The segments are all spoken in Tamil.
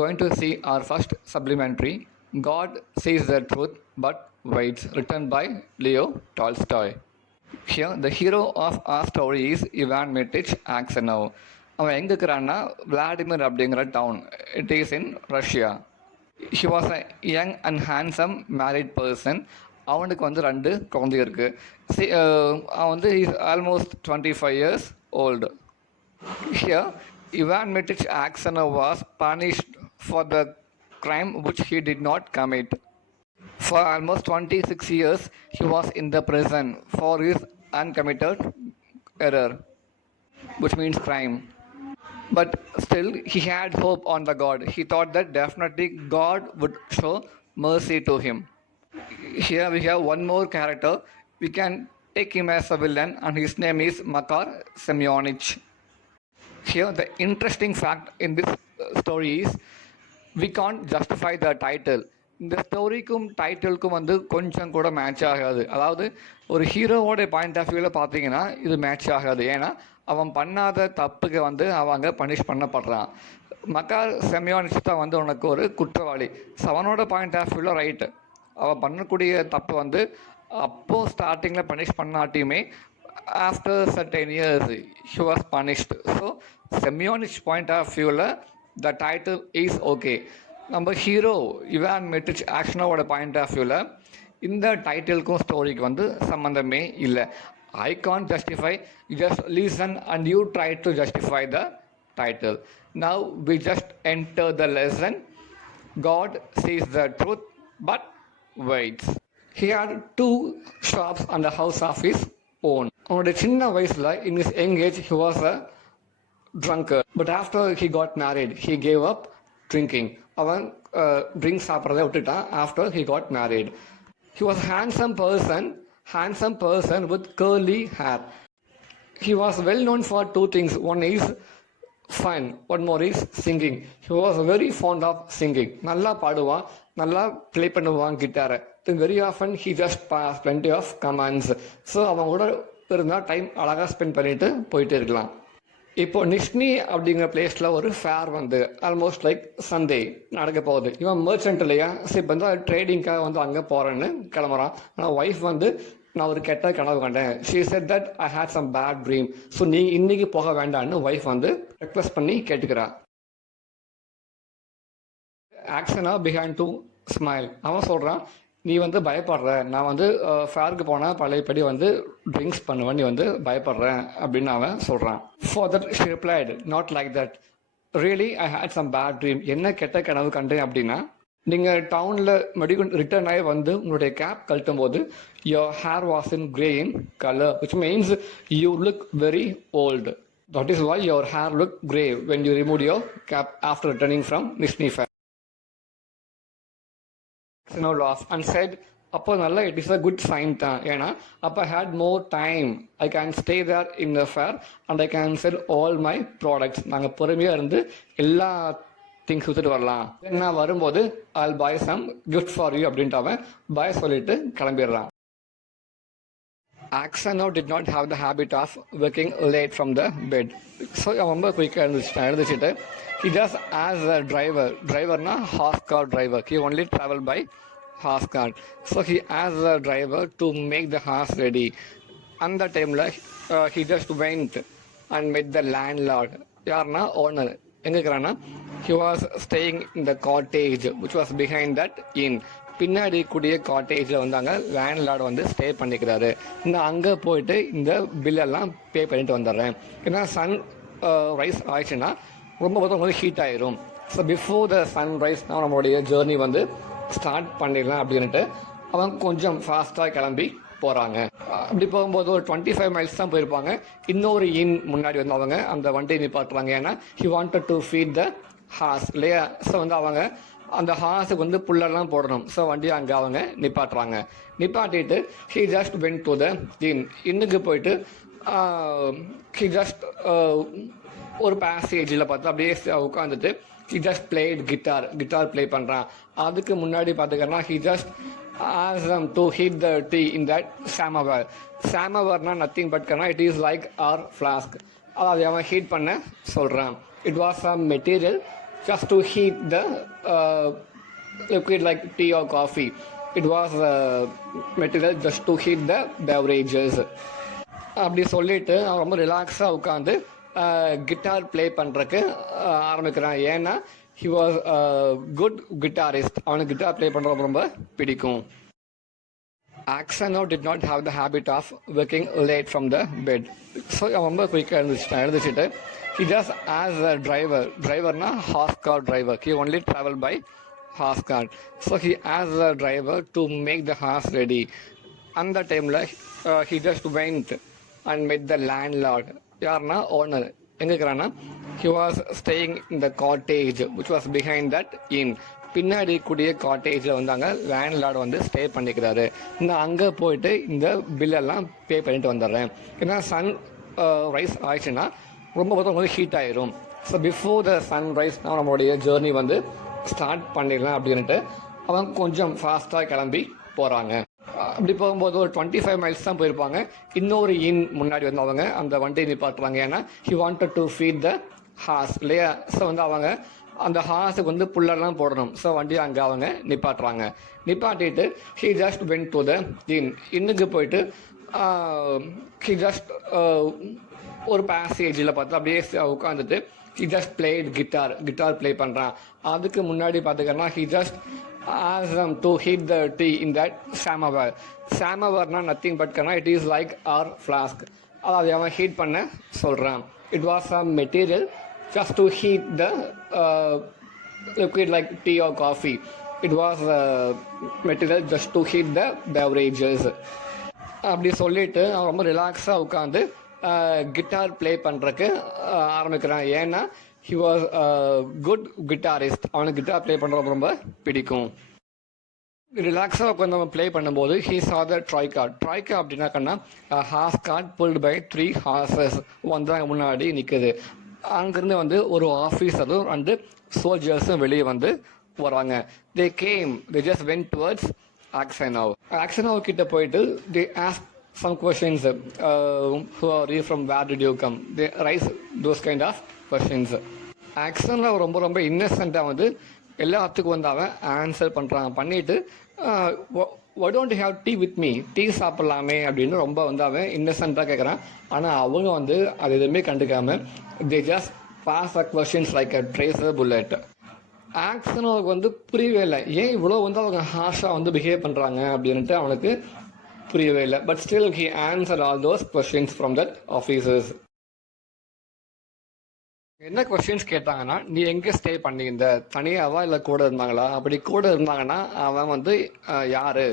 going to see our first supplementary, God Sees the Truth But Waits, written by Leo Tolstoy. Here, the hero of our story is Ivan Mitrich Aksenov. அவன் எங்கே இருக்கிறான்னா விளாடிமிர் அப்படிங்கிற town. It is in Russia. He was a young and handsome married person. அவனுக்கு வந்து 2 குழந்தை இருக்குது. அவன் வந்து is almost 25 years old. Here, Ivan Mitrich Aksenov was punished for the crime which he did not commit. For almost 26 years, he was in the prison for his uncommitted error, which means crime. But still, he had hope on the God. He thought that definitely God would show mercy to him. Here we have one more character. We can take him as a villain, and his name is Makar Semyonich. Here, the interesting fact in this story is we can't justify the title. இந்த ஸ்டோரிக்கும் டைட்டிலுக்கும் வந்து கொஞ்சம் கூட மேட்ச் ஆகாது. அதாவது ஒரு ஹீரோவோட பாயிண்ட் ஆஃப் வியூவில் பார்த்தீங்கன்னா இது மேட்ச் ஆகாது. ஏன்னா அவன் பண்ணாத தப்புக்கு வந்து அவங்க பனிஷ் பண்ணப்படுறான். மக்கார் செமியோனிச் தான் வந்து உனக்கு ஒரு குற்றவாளி. அவனோட பாயிண்ட் ஆஃப் வியூவில் ரைட்டு. அவன் பண்ணக்கூடிய தப்பு வந்து அப்போது ஸ்டார்டிங்கில் பனிஷ் பண்ணாட்டியுமே after certain years he was punished. So Semyonich point of வியூவில் த டைட்டில் இஸ் ஓகே. நம்ம ஹீரோ இவான் மெட்ரிச் ஆக்ஷனோட பாயிண்ட் ஆஃப் வியூவில் இந்த டைட்டிலுக்கும் ஸ்டோரிக்கு வந்து சம்மந்தமே இல்லை. I can't justify, just listen and you try to justify the title. Now we just enter the lesson. God sees the truth but waits. He had 2 shops and a house of his own. அவனுடைய சின்ன வயசில் in his young age he was a drunkard. But after he got married, he gave up drinking. அவன் ட்ரிங்க்ஸ் சாப்பிட்றதை விட்டுட்டான் after he got married. He was handsome person with curly hair. He was well known for 2 things. One is fun, one more is singing. He was very fond of singing. நல்லா பாடுவான், நல்லா ப்ளே பண்ணுவான் கிட்டாரை. Then very often he just passed plenty of commands. So அவன் கூட இருந்தால் டைம் அழகாக ஸ்பெண்ட் பண்ணிட்டு போயிட்டு இருக்கலாம். இப்போ நிஷ்னி அப்படிங்கிற பிளேஸில் ஒரு ஃபேர் வந்து ஆல்மோஸ்ட் லைக் சண்டே நடக்க போகுது. இவன் மர்ச்சன்ட் இல்லையா, சரி இப்போ வந்து ட்ரேடிங்காக வந்து அங்கே போகிறேன்னு கிளம்புறான். ஆனால் ஒய்ஃப் வந்து நான் ஒரு கெட்ட கனவு கண்டேன். She said that I had some bad dream. So நீ இன்னைக்கு போக வேண்டான்னு ஒய்ஃப் வந்து ரெக்வெஸ்ட் பண்ணி கேட்டுக்கிறான். ஆக்ஷனா பிஹைண்ட் டு ஸ்மைல். அவன் சொல்கிறான், நீ வந்து பயப்படுற, நான் வந்து ஃபேருக்கு போனால் பழையபடி வந்து ட்ரிங்க்ஸ் பண்ணுவேன், நீ வந்து பயப்படுறேன் அப்படின்னு அவன் சொல்கிறான். For that she replied, not like that, really I had some bad dream. என்ன கெட்ட கனவு கண்டேன் அப்படின்னா, நீங்கள் டவுனில் மெடிக்கல் ரிட்டர்ன் ஆகி வந்து உங்களுடைய கேப் கழட்டும் போது your hair was in grey in colour, which means you look very old. That is why your hair look grey when you remove your cap after returning from Nizhny fair. And said, அப்போ நல்லா it is a good sign தான். ஏன்னா அப்போ had more time, I can stay there in the fair and I can sell all my products. நாங்கள் பொறுமையாக இருந்து எல்லா திங்ஸ் வித்துட்டு வரலாம். நான் வரும்போது I'll buy some gift for you அப்படின்ட்டு அவன் பாய் சொல்லிட்டு கிளம்பிடுறான். Aksenov did not have the habit of waking late from the bed. So அவன் ரொம்ப குயிக்காக எழுந்துச்சிட்டு he just as a driverனா horse car driver, he only travel by horse car. So he asked the driver to make the horse ready. அந்த டைமில் he just went and met the landlord. யாருன்னா ஓனர். எங்கே இருக்கிறான்னா he was staying in the cottage which was behind that inn. பின்னாடி கூடிய காட்டேஜில் வந்து அங்கே லேண்ட்லார்டு வந்து ஸ்டே பண்ணிக்கிறாரு. நான் அங்கே போயிட்டு இந்த பில்லெல்லாம் பே பண்ணிட்டு வந்துடுறேன். ஏன்னா சன் ரைஸ் ஆயிடுச்சுன்னா ரொம்ப வந்து ஹீட் ஆயிரும். So before the sunrise தான் நம்மளுடைய ஜேர்னி வந்து ஸ்டார்ட் பண்ணிடலாம் அப்படின்ட்டு அவன் கொஞ்சம் ஃபாஸ்ட்டாக கிளம்பி போகிறாங்க. அப்படி போகும்போது ஒரு 25 miles தான் போயிருப்பாங்க. இன்னொரு இன் முன்னாடி வந்து அவங்க அந்த வண்டியை நிப்பாட்டுறாங்க. ஏன்னா he wanted to feed the horse இல்லையா. ஸோ வந்து அவங்க அந்த ஹார்ஸுக்கு வந்து புல்லெல்லாம் போடணும். ஸோ வண்டியை அங்கே அவங்க நிப்பாட்டுறாங்க. நிப்பாட்டிட்டு he just went to the இன்னுக்கு போயிட்டு ஹி ஜஸ்ட் ஒரு பேசேஜில் பார்த்து அப்படியே உட்காந்துட்டு he just played guitar play பண்ணுறான். அதுக்கு முன்னாடி பார்த்துக்கன்னா he just asked them to heat the tea in that samovar. Samovarனா nothing but it is like our flask. அதாவது அவன் ஹீட் பண்ண சொல்கிறான். It was a material just to heat the liquid like tea or coffee. It was material just to heat the beverages. அப்படி சொல்லிட்டு அவன் ரொம்ப ரிலாக்ஸாக உட்காந்து கிட்டார் ப்ளே பண்ணுறக்கு ஆரம்பிக்கிறான். ஏன்னா ஹி வாஸ் குட் கிட்டாரிஸ்ட், அவனுக்கு கிட்டார் ப்ளே பண்ணுறது ரொம்ப பிடிக்கும். Axanow did not have the habit of waking late from the bed. So அவன் ரொம்ப குயிக்காக எழுந்திரிச்சிட்டு he just as a driverனா horse car driver, he only travel by horse car. So he asked the driver to make the horse ready. அந்த டைமில் he just went and met the landlord. யாருன்னா ஓனர். எங்கே இருக்கிறான்னா he was staying in the cottage which was behind that inn. பின்னாடி கூடிய காட்டேஜில் வந்து அங்கே லேண்ட்லார்டு வந்து ஸ்டே பண்ணிக்கிறாரு. நான் அங்கே போயிட்டு இந்த பில்லெல்லாம் பே பண்ணிட்டு வந்துடுறேன். ஏன்னா சன் ரைஸ் ஆயிடுச்சுன்னா ரொம்ப பார்த்தா வந்து ஹீட் ஆயிரும். So before the sunrise நம்மளுடைய ஜேர்னி வந்து ஸ்டார்ட் பண்ணிடலாம் அப்படின்ட்டு அவங்க கொஞ்சம் ஃபாஸ்ட்டாக கிளம்பி போகிறாங்க. அப்படி போகும்போது ஒரு 25 மைல்ஸ் தான் போயிருப்பாங்க. இன்னொரு இன் முன்னாடி வந்து அவங்க அந்த வண்டியை நிப்பாட்டுறாங்க. ஏன்னா he wanted to feed the horse இல்லையா. ஸோ வந்து அவங்க அந்த ஹார்ஸுக்கு வந்து புல்லெல்லாம் போடணும். ஸோ வண்டியை அங்கே அவங்க நிப்பாட்டுறாங்க. நிப்பாட்டிட்டு he just went to the இன்னுக்கு போயிட்டு ஹி ஜஸ்ட் ஒரு பேசேஜில் பார்த்து அப்படியே உட்காந்துட்டு he just played guitar play பண்ணுறான். அதுக்கு முன்னாடி பார்த்துக்கன்னா he just ask them to heat the tea in that samovar. Samovar na nothing but kana it is like our flask. அதாவது அவன் ஹீட் பண்ண சொல்கிறான். It was some material just to heat the liquid like tea or coffee. It was material just to heat the beverages. அப்படி சொல்லிட்டு அவன் ரொம்ப ரிலாக்ஸாக உட்காந்து கிட்டார் ப்ளே பண்ணுறக்கு ஆரம்பிக்கிறான். ஏன்னா ஹி வாஸ் குட் கிட்டாரிஸ்ட், அவனுக்கு கிட்டார் ப்ளே பண்ணுறது ரொம்ப பிடிக்கும். ரிலாக்ஸாக உட்காந்து அவன் ப்ளே பண்ணும்போது ஹீ சா த ட்ராய்கா அப்படின்னாக்கன்னா horse cart pulled by 3 horses வந்து அங்கே முன்னாடி நிற்குது. அங்கேருந்து வந்து ஒரு ஆஃபீஸரும் அண்டு சோல்ஜர்ஸும் வெளியே வந்து வராங்க. They just went towards Axanow கிட்ட போயிட்டு they ask some questions. Who are you, from where did you come? They raise those kind of questions. Axanow ரொம்ப ரொம்ப இன்னசென்ட்டாக வந்து எல்லாத்துக்கும் வந்து அவன் ஆன்சர் பண்ணுறான். பண்ணிவிட்டு why don't you have tea with me? Tea சாப்பிட்லாமே அப்படின்னு ரொம்ப வந்து அவன் இன்னசென்ட்டாக கேட்குறான். ஆனால் அவங்க வந்து அது எதுவுமே கண்டுக்காமல் they just pass the questions like a tracer bullet. ஆக்சனோவுக்கு வந்து புரியவே இல்லை, ஏன் இவ்வளோ வந்து அவங்க ஹார்ஷாக வந்து பிஹேவ் பண்ணுறாங்க அப்படின்ட்டு அவனுக்கு புரியவே இல்லை. But still he answer all those questions from that officers. என்ன கொஸ்டின்ஸ் கேட்டாங்கன்னா, நீ எங்கே ஸ்டே பண்ணியிருந்த, தனியாவா இல்லை கூட இருந்தாங்களா? அப்படி கூட இருந்தாங்கன்னா அவன் வந்து யாரு?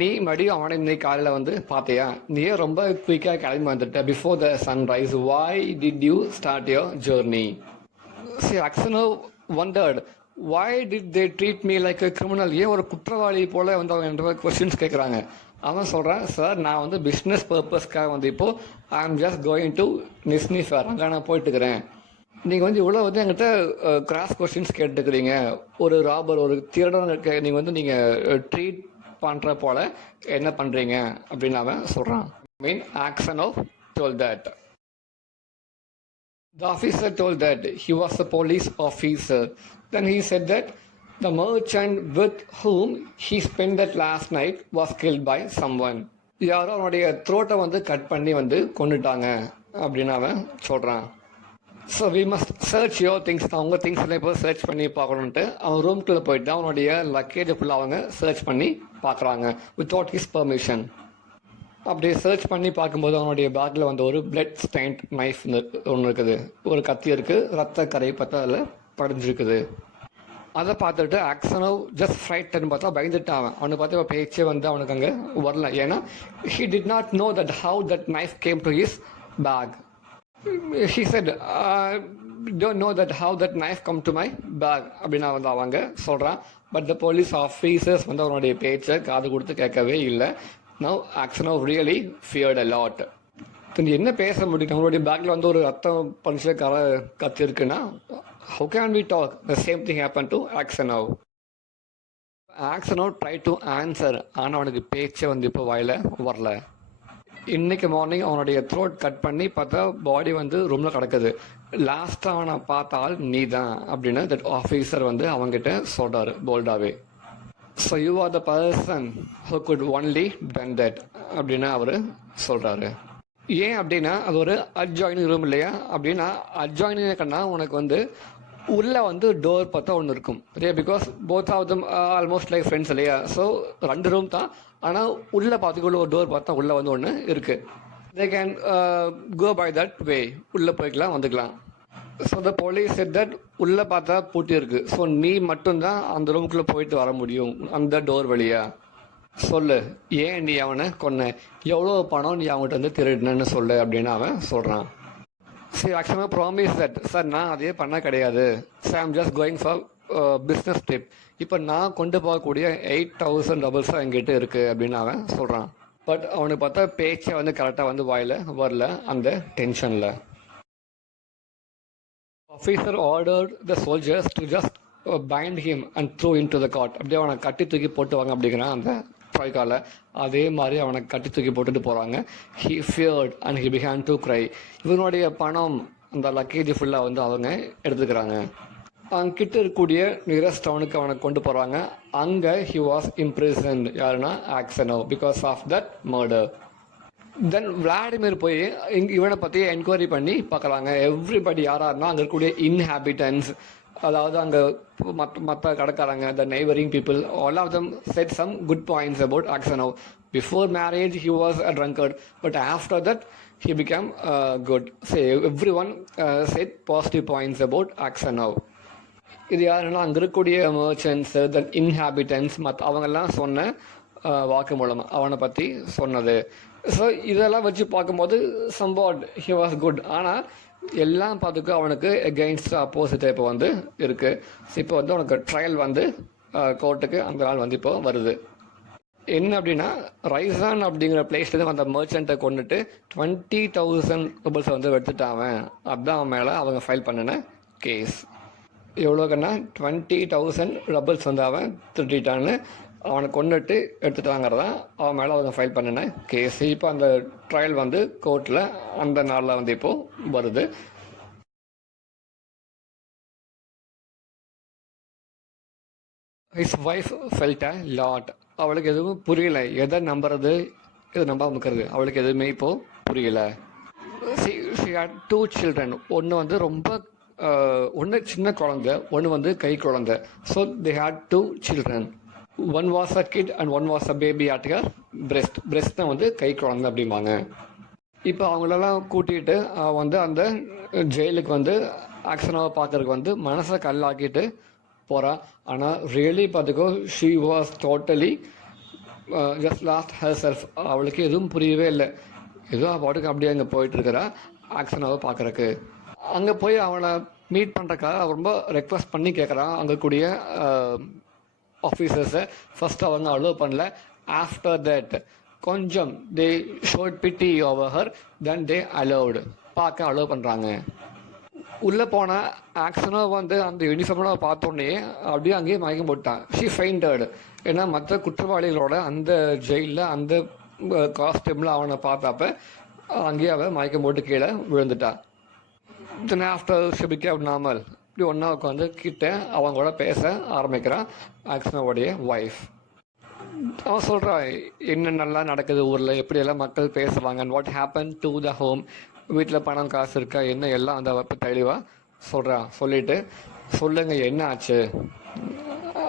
நீ மறுபடியும் அவனை இன்னைக்கு காலையில் வந்து பார்த்தியா? நீயே ரொம்ப குயிக்காக கிளம்பி வந்துட்ட before the sunrise. Why did you start your journey? Axanow wondered, why did they treat me like a criminal? ஏன் ஒரு குற்றவாளி போல வந்து அவங்க கொஸ்டின்ஸ் கேட்குறாங்க. அவன் சொல்கிறான், சார் நான் வந்து பிஸ்னஸ் பர்பஸ்க்காக வந்து இப்போது I am just going to Nizhny fair, அங்கே நான் போயிட்டுக்கிறேன். நீங்கள் வந்து இவ்வளோ வந்து என்கிட்ட கிராஸ் கொஸ்டின்ஸ் கேட்டுக்கிறீங்க. ஒரு ராபர், ஒரு திருடன் நீங்கள் வந்து நீங்கள் ட்ரீட் பண்ணுற போல் என்ன பண்ணுறீங்க அப்படின்னு அவன் சொல்கிறான். Axanow told that. The officer told that he was a police officer. Then he said that the merchant with whom he spent that last night was killed by someone. யாரோ அவனுடைய த்ரோட்டை வந்து கட் பண்ணி வந்து கொண்டுட்டாங்க அப்படின்னு அவன் சொல்கிறான். So we must search your things. அவங்க திங்ஸ் எல்லாம் இப்போ சர்ச் பண்ணி பார்க்கணுன்ட்டு அவன் ரூம்குள்ளே போயிட்டு அவனுடைய லக்கேஜை ஃபுல்லாக அவங்க சர்ச் பண்ணி பார்க்குறாங்க வித்தவுட் ஹிஸ் பர்மிஷன். அப்படி சர்ச் பண்ணி பார்க்கும்போது அவனுடைய பேக்கில் வந்து ஒரு பிளட் ஸ்டெயின்ட் நைஃப் ஒன்று இருக்குது, ஒரு கத்தி இருக்குது, ரத்த கரை பார்த்தா அதில் படிஞ்சிருக்குது. அதை பார்த்துட்டு Axanow ஜஸ்ட் ஃப்ரைட்டன் பார்த்தா பயந்துட்டான். அவனுக்கு பார்த்து இப்போ பேச்சே வந்து அவனுக்கு அங்கே வரல. ஏன்னா he did not know that how that knife came to his back. He said don't know that how that knife come to my back அப்படின்னு வந்து அவங்க சொல்கிறான். பட் த போலீஸ் ஆஃபீஸர்ஸ் வந்து அவனுடைய பேச்சை காது கொடுத்து கேட்கவே இல்லை. Now Axanow really feared a lot. என்ன பேச முடியும்? நம்மளுடைய பேக்கில் வந்து ஒரு ரத்தம் பஞ்ச கத்தி இருக்குன்னா how can we talk? The same thing happened to Axanow. Axanow tried to answer, ஆனால் அவனுக்கு பேச்சை வந்து இப்போ வாயில வரல. இன்றைக்கி மார்னிங் அவனுடைய த்ரோட் கட் பண்ணி பார்த்தா பாடி வந்து ரூமில் கிடக்குது. லாஸ்ட்டாக அவனை பார்த்தால் நீ தான் அப்படின்னு தட் ஆஃபீஸர் வந்து அவங்ககிட்ட சொல்கிறாரு போல்டாகவே. So you are the person who could only done that அப்படின்னு அவர் சொல்கிறாரு. ஏன் அப்படின்னா அது ஒரு அட்ஜாயினிங் ரூம் இல்லையா? அப்படின்னா அட்ஜாயினிங் கண்ணா உனக்கு வந்து உள்ளே வந்து டோர் பார்த்தா ஒன்று இருக்கும் இல்லையா? Because both of them almost like friends இல்லையா? ஸோ 2 ரூம் தான், ஆனால் உள்ளே பார்த்துக்குள்ள ஒரு டோர் பார்த்தா உள்ளே வந்து ஒன்று இருக்குது. They can go by that way, உள்ளே போய்க்கலாம் வந்துக்கலாம். So the police said that உள்ளே பார்த்தா பூட்டி இருக்குது. ஸோ நீ மட்டும்தான் அந்த ரூமுக்குள்ளே போயிட்டு வர முடியும் அந்த டோர் வழியா. சொல்லு, ஏன் நீ அவனை கொன்ன, எவ்வளோ பணம் நீ அவங்ககிட்ட வந்து திருடினன்னு சொல்லு அப்படின்னு அவன் சொல்கிறான். சரி, ஆக்சுவலாக ப்ராமிஸ் தட் சார் நான் அதே பண்ண கிடையாது, sir I'm just going for business trip. இப்போ நான் கொண்டு போகக்கூடிய 8,000 ரூபீஸ் என்கிட்ட இருக்குது அப்படின்னு அவன் சொல்கிறான். பட் அவனுக்கு பார்த்தா பேச்சை வந்து கரெக்டாக வந்து வாயில் வரல அந்த டென்ஷனில். Officer order the soldiers to just bind him and through in to the cart. அப்படியே அவனை கட்டி தூக்கி போட்டுவாங்க அப்படிங்கிறான் அந்த ட்ராய்க்கால. அதே மாதிரி அவனை கட்டி தூக்கி போட்டுட்டு போகிறாங்க. He feared and he began to cry. இவனுடைய பணம் அந்த லக்கேஜ் ஃபுல்லாக வந்து அவங்க எடுத்துக்கிறாங்க. அங்கிட்ட இருக்கக்கூடிய நியரஸ்ட் டவுனுக்கு அவனை கொண்டு போகிறாங்க. அங்கே ஹி வாஸ் இம்ப்ரிசன்ட். யாருன்னா Aksenov, because of that murder. Then Vladimir போய் இவனை பற்றி என்கொயரி பண்ணி பார்க்குறாங்க. எவ்ரிபடி யாராருன்னா அங்கே இருக்கக்கூடிய இன்ஹாபிட்டன்ஸ், அதாவது அங்கே மற்ற கடைக்காரங்க, the neighbouring people, all of them said some good points about Aksenov. Before marriage he was a drunkard, but after that he became good. So everyone said positive points about Aksanov. இது யாருன்னா அங்கே இருக்கக்கூடிய மர்ச்சன்ட்ஸ், தென் இன்ஹாபிட்டன்ஸ், அவங்கெல்லாம் சொன்ன வாக்கு மூலமாக அவனை பற்றி சொன்னது. ஸோ இதெல்லாம் வச்சு பார்க்கும்போது சம்பாட் ஹி வாஸ் குட். ஆனால் எல்லாம் பார்த்துக்க அவனுக்கு எகெயின்ஸ்ட் அப்போசிட்டாக இப்போ வந்து இருக்குது. ஸோ இப்போ வந்து அவனுக்கு ட்ரையல் வந்து கோர்ட்டுக்கு அந்த நாள் வந்து இப்போ வருது. என்ன அப்படின்னா ரைசான் அப்படிங்கிற பிளேஸ்லேருந்து அந்த மர்ச்சண்ட்டை கொண்டுட்டு 20,000 ரூபீஸ் வந்து எடுத்துட்டான். அதுதான் அவன் மேலே அவங்க ஃபைல் பண்ணின கேஸ். எவ்வளோக்குன்னா 20,000 ரூபீஸ் வந்து அவன் திருட்டிட்டான்னு அவனை கொண்டுட்டு எடுத்துட்டாங்கிறதான் அவன் மேலே அவங்க ஃபைல் பண்ணின கேஸ். இப்போ அந்த ட்ரையல் வந்து கோர்ட்டில் அந்த நாளில் வந்து இப்போது வருது. His wife felt a lot. அவளுக்கு எதுவும் புரியல, எதை நம்புறது எது நம்பாம இருக்கிறது அவளுக்கு எதுவுமே இப்போது புரியல. She had 2 children. ஒன்று வந்து ரொம்ப ஒன்று சின்ன குழந்தை, ஒன்று வந்து கை குழந்தை. So they had 2 children. One was a kid and one was a baby at her breast. Breast தான் வந்து கை குழந்தை அப்படிம்பாங்க. இப்போ அவங்களெல்லாம் கூட்டிகிட்டு வந்து அந்த ஜெயிலுக்கு வந்து ஆக்சனாவை பார்க்கறதுக்கு வந்து மனசை கல்லாக்கிட்டு போகிறா. ஆனால் ரியலி பார்த்துக்கோ she was totally just lost her self. அவளுக்கு எதுவும் புரியவே இல்லை. ஏதோ பாட்டுக்கு அப்படியே அங்கே போயிட்டுருக்கிறா ஆக்சனாவை பார்க்குறக்கு. அங்கே போய் அவனை மீட் பண்ணுறக்காக ரொம்ப ரெக்வஸ்ட் பண்ணி கேட்குறான் அங்கே கூடிய ஆஃபீஸர்ஸை. ஃபஸ்ட் அவங்க அலோவ் பண்ணல. ஆஃப்டர் தட் கொஞ்சம் தே ஷோட் பிட்டி ஓவர் ஹர், தென் தே அலோவ்டு. பார்க்க அலோவ் பண்ணுறாங்க. உள்ளே போனால் ஆக்சனோ வந்து அந்த யூனிஃபார்மோட பார்த்தோன்னே அப்படியே அங்கேயே மயக்கம் போட்டான். She fainted. ஏன்னா மற்ற குற்றவாளிகளோட அந்த ஜெயிலில் அந்த காஸ்டியூமில் அவனை பார்த்தப்ப அங்கேயே அவன் மயக்கம் போட்டு கீழே விழுந்துட்டான். Then after she became normal. இப்படி ஒன்றா உட்காந்து கிட்ட அவங்களோட பேச ஆரம்பிக்கிறான் ஆக்சனோடைய ஒய்ஃப். அவன் சொல்கிறான் என்ன நல்லா நடக்குது ஊரில், எப்படியெல்லாம் மக்கள் பேசுவாங்க, and what happen to the home, வீட்டில் பணம் காசு இருக்கா என்ன எல்லாம் அந்த அப்போ தெளிவாக சொல்கிறான். சொல்லிவிட்டு சொல்லுங்க என்ன ஆச்சு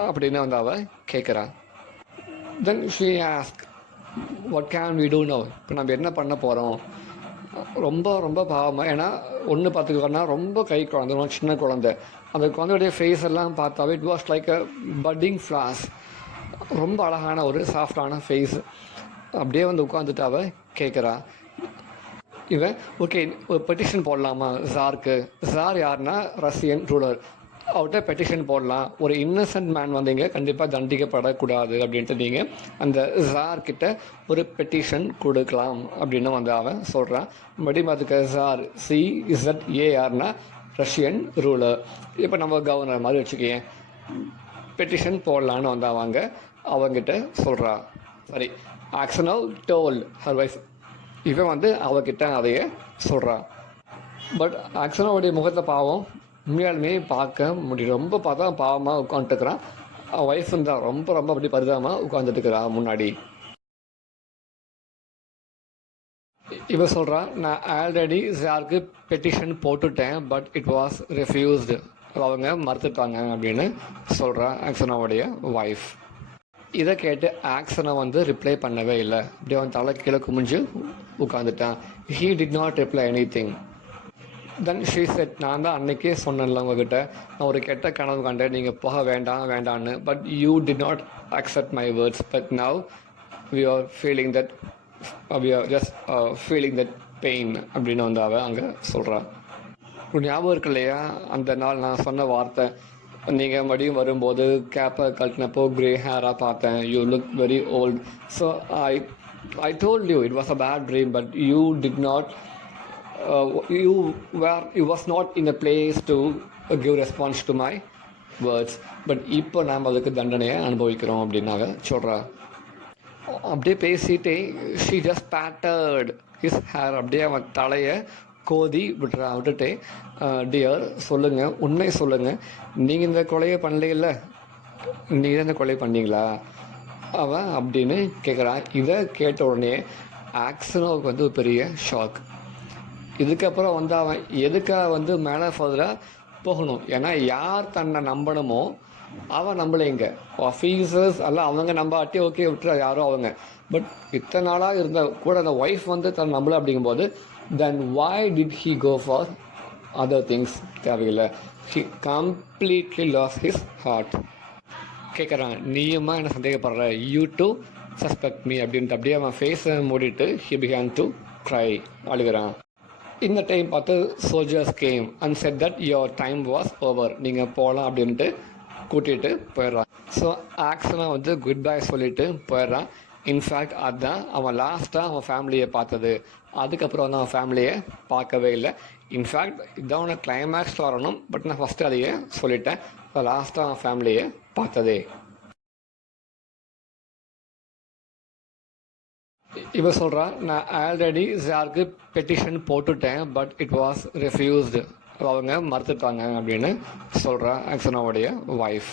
அப்படின்னு வந்து அவள் கேட்குறான். Then she ask what can we do now. இப்போ நம்ம என்ன பண்ண போகிறோம். ரொம்ப ரொம்ப பாவமாக, ஏன்னா ஒன்று பார்த்துக்கோன்னா ரொம்ப கை குழந்தை, ரொம்ப சின்ன குழந்தை. அந்த குழந்தையுடைய ஃபேஸ் எல்லாம் பார்த்தாவே it was like a budding flowers. ரொம்ப அழகான ஒரு சாஃப்டான ஃபேஸ். அப்படியே வந்து உட்காந்துட்டு அவள் கேட்குறா. இவன் ஓகே ஒரு பெட்டிஷன் போடலாமா ஜாருக்கு. ஜார் யாருன்னா ரஷ்யன் ரூலர். அவர்கிட்ட பெட்டிஷன் போடலாம். ஒரு இன்னசென்ட் மேன் வந்தீங்க கண்டிப்பாக தண்டிக்கப்படக்கூடாது அப்படின்ட்டு நீங்கள் அந்த ஜார்கிட்ட ஒரு பெட்டிஷன் கொடுக்கலாம் அப்படின்னு வந்து அவன் சொல்கிறான். மறுபடியும் அதுக்கு ஜார் CZARனா ரஷ்யன் ரூலர். இப்போ நம்ம கவர்னர் மாதிரி வச்சுக்கேன். பெட்டிஷன் போடலான்னு வந்து அவங்கிட்ட சொல்கிறா. சரி, ஆக்சனோ டோல் ஹர் வைஃப் இவன் வந்து அவகிட்ட அதையே சொல்கிறான். பட் அக்ஷனாவுடைய முகத்தை பாவம் உண்மையாலுமே பார்க்க முடியும். ரொம்ப பார்த்தா பாவமாக உட்காந்துட்டுருக்கிறான். ஒய்ஃபுன்னு தான் ரொம்ப ரொம்ப அப்படி பரிதாபமாக உட்காந்துட்டுருக்கிறான் முன்னாடி. இவன் சொல்கிறான், நான் ஆல்ரெடி சாருக்கு பெட்டிஷன் போட்டுட்டேன், பட் இட் வாஸ் ரெஃப்யூஸ்டு. அவங்க மறுத்துட்டாங்க அப்படின்னு சொல்கிறான் ஆக்சனாவுடைய ஒய்ஃப். இதை கேட்டு ஆக்சனை வந்து ரிப்ளை பண்ணவே இல்லை. இப்படி அவன் தலை கீழே குமிஞ்சு உட்காந்துட்டான். He did not reply anything. Then she said, நான் தான் அன்றைக்கே சொன்னேன்ல உங்ககிட்ட, நான் ஒரு கெட்ட கனவு கண்டேன், நீங்கள் போக வேண்டாம் வேண்டான்னு. But you did not accept my words. But now we are feeling that we are just feeling that pain அப்படின்னு வந்து அவள் அங்கே சொல்கிறான். ஞாபகம் இருக்கு இல்லையா அந்த நாள் நான் சொன்ன வார்த்தை, நீங்கள் மறுபடியும் வரும்போது கேப்பை கழட்டினப்போ க்ரே ஹேராக பார்த்தேன், you look very old. So I told you it was a bad dream, but you did not you was not in a place to give response to my words. But இப்போ நாம் அதுக்கு தண்டனையை அனுபவிக்கிறோம் அப்படின்னாங்க சொல்கிறா. அப்படியே பேசிகிட்டே she just battered his hair, அப்படியே அவன் தலையை கோதி விட்டுட்டு, டியர் சொல்லுங்கள், உண்மை சொல்லுங்கள், நீங்கள் இந்த கொலையை பண்ணலையில்ல, நீங்கள் தான் இந்த கொலை பண்ணீங்களா அவன் அப்படின்னு கேட்குறான். இதை கேட்ட உடனே ஆக்சனோவுக்கு வந்து ஒரு பெரிய ஷாக். இதுக்கப்புறம் வந்து அவன் எதுக்காக வந்து மேலே ஃபர்தராக போகணும்? ஏன்னா யார் தன்னை நம்பணுமோ அவன் நம்பலைங்க. ஆஃபீஸர்ஸ் எல்லாம் அவங்க நம்பாட்டி ஓகே விட்டுற யாரோ அவங்க. பட் இத்தனை நாளாக இருந்த கூட அந்த ஒய்ஃப் வந்து தன் நம்பலை அப்படிங்கும்போது தென் why did he go for other things? தேவையில்லை. he completely lost his heart. கேட்குறான், நீயுமா என்ன சந்தேகப்படுற, you too suspect me அப்படின்ட்டு அப்படியே அவன் ஃபேஸை மூடிட்டு he began to cry, அழுகிறான். இந்த டைம் பார்த்து soldiers game and set that your time was over, நீங்கள் போகலாம் அப்படின்ட்டு கூட்டிகிட்டு போயிடுறான். ஸோ ஆக்சனாக வந்து குட் பை சொல்லிவிட்டு போயிடுறான். இன்ஃபேக்ட் அதுதான் அவன் லாஸ்ட்டாக அவன் ஃபேமிலியை பார்த்தது. அதுக்கப்புறம் வந்து அவன் ஃபேமிலியை பார்க்கவே இல்லை. இன்ஃபேக்ட் இதான் அவனை கிளைமேக்ஸ் வரணும், பட் நான் ஃபஸ்ட்டு அதையே சொல்லிட்டேன். லாஸ்ட்டாக அவன் ஃபேமிலியை பார்த்ததே. இவன் சொல்கிறான், நான் ஆல்ரெடி சாருக்கு பெட்டிஷன் போட்டுட்டேன், பட் இட் வாஸ் ரெஃப்யூஸ்டு. அவங்க மறுத்துட்டாங்க அப்படின்னு சொல்கிறான் ஆக்சனாவுடைய ஒய்ஃப்.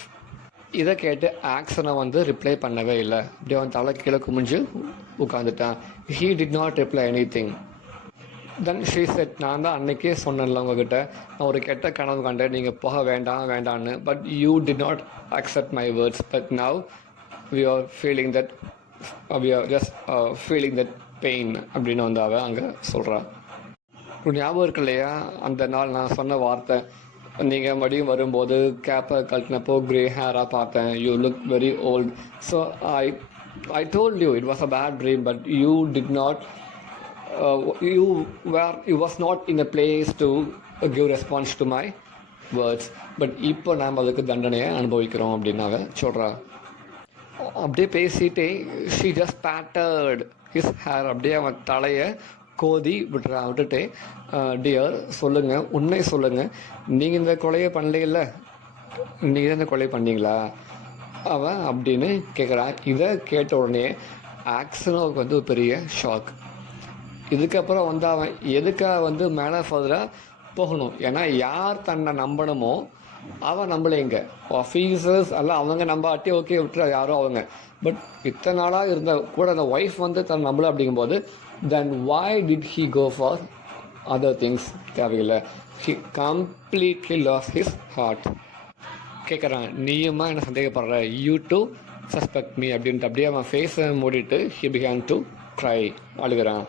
இதை கேட்டு ஆக்சனை வந்து ரிப்ளை பண்ணவே இல்லை. இப்படி அவன் தலை கீழே குமிஞ்சு உட்காந்துட்டான். He did not reply anything. Then she said, நான் தான் அன்றைக்கே சொன்னேன்ல உங்ககிட்ட, நான் ஒரு கெட்ட கனவு கண்டேன், நீங்கள் போக வேண்டாம் வேண்டான்னு. But you did not accept my words. But now we are feeling that we are just feeling that pain அப்படின்னு வந்து அவள் அங்கே சொல்கிறான். ஞாபகம் இருக்கு இல்லையா அந்த நாள் நான் சொன்ன வார்த்தை, நீங்கள் மறுபடியும் வரும்போது கேப்பை கழட்டினப்போ க்ரே ஹேராக பார்த்தேன், you look very old. So I told you it was a bad dream, but you did not you was not in a place to give response to my words. But இப்போ நாம் அதுக்கு தண்டனையை அனுபவிக்கிறோம் அப்படின்னாங்க சொல்கிறா. அப்படியே பேசிகிட்டே she just battered his hair, அப்படியே அவன் தலையை கோதி விட்டுட்டு, டியர் சொல்லுங்கள், உண்மை சொல்லுங்கள், நீங்கள் இந்த கொலையை பண்ணலையில்ல, நீங்கள் தான் இந்த கொலை பண்ணீங்களா அவன் அப்படின்னு கேட்குறான். இதை கேட்ட உடனே ஆக்சனோவுக்கு வந்து ஒரு பெரிய ஷாக். இதுக்கப்புறம் வந்து அவன் எதுக்காக வந்து மேலே ஃபர்தராக போகணும்? ஏன்னா யார் தன்னை நம்பணுமோ அவன் நம்பலைங்க. ஆஃபீஸர்ஸ் எல்லாம் அவங்க நம்பாட்டி ஓகே விட்டுற யாரோ அவங்க. பட் இத்தனை நாளாக இருந்த கூட அந்த ஒய்ஃப் வந்து தன் நம்பலை அப்படிங்கும்போது தென் why did he go for other things? தேவையில்லை. he completely lost his heart. கேட்குறான், நீயுமா என்ன சந்தேகப்படுற, you too suspect me அப்படின்ட்டு அப்படியே அவன் ஃபேஸை மூடிட்டு he began to cry, அழுகிறான்.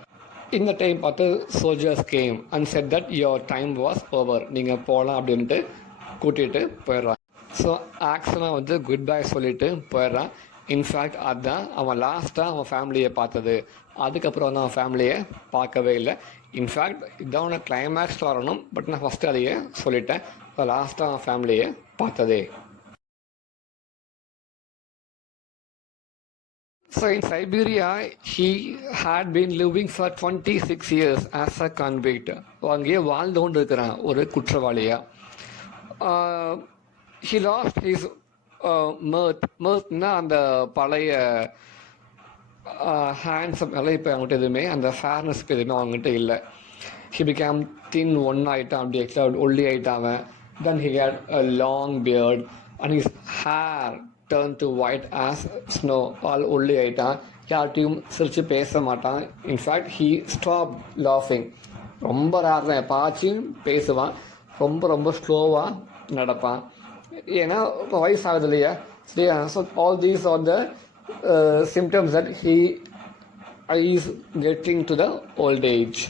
இந்த டைம் பார்த்து soldiers game and set that your time was over, நீங்கள் போகலாம் அப்படின்ட்டு கூட்டிகிட்டு போயிடுறான். ஸோ ஆக்சனாக வந்து குட் பை சொல்லிவிட்டு போயிடுறான். இன்ஃபேக்ட் அதுதான் அவன் லாஸ்ட்டாக அவன் ஃபேமிலியை பார்த்தது. அதுக்கப்புறம் வந்து அவன் ஃபேமிலியை பார்க்கவே இல்லை. இன்ஃபேக்ட் இதான் அவனை கிளைமேக்ஸ் வரணும், பட் நான் ஃபஸ்ட்டு அதையே சொல்லிட்டேன். லாஸ்ட்டாக அவன் ஃபேமிலியை பார்த்ததே. So in Siberia, he had been living for 26 years as a convict. அங்கேயே வாழ்ந்து கொண்டு இருக்கிறான் ஒரு குற்றவாளியாக. he lost his mirth. mirthனா அந்த பழைய ஹேண்ட்ஸம் எல்லாம் இப்போ அவங்ககிட்ட எதுவுமே அந்த ஃபேர்னஸ் எதுவுமே அவங்ககிட்ட இல்லை. ஹி பிகேம் தின் ஆகிட்டான், அப்படி எக்ஸ்ட்ரா ஒல்லி ஆகிட்டான் அவன். Then he had a long beard and his hair turn to white as snow. All ஒல்லி ஆகிட்டான், யார்ட்டையும் சிரித்து பேச மாட்டான். இன்ஃபேக்ட் ஹீ ஸ்டாப் லாஃபிங். ரொம்ப ரேர் தான், எப்பாச்சும் பேசுவான். ரொம்ப ரொம்ப ஸ்லோவாக நடப்பான், ஏன்னா வயசு ஆகுது இல்லையா. சரியா? So all these are the symptoms that he is getting to the old age.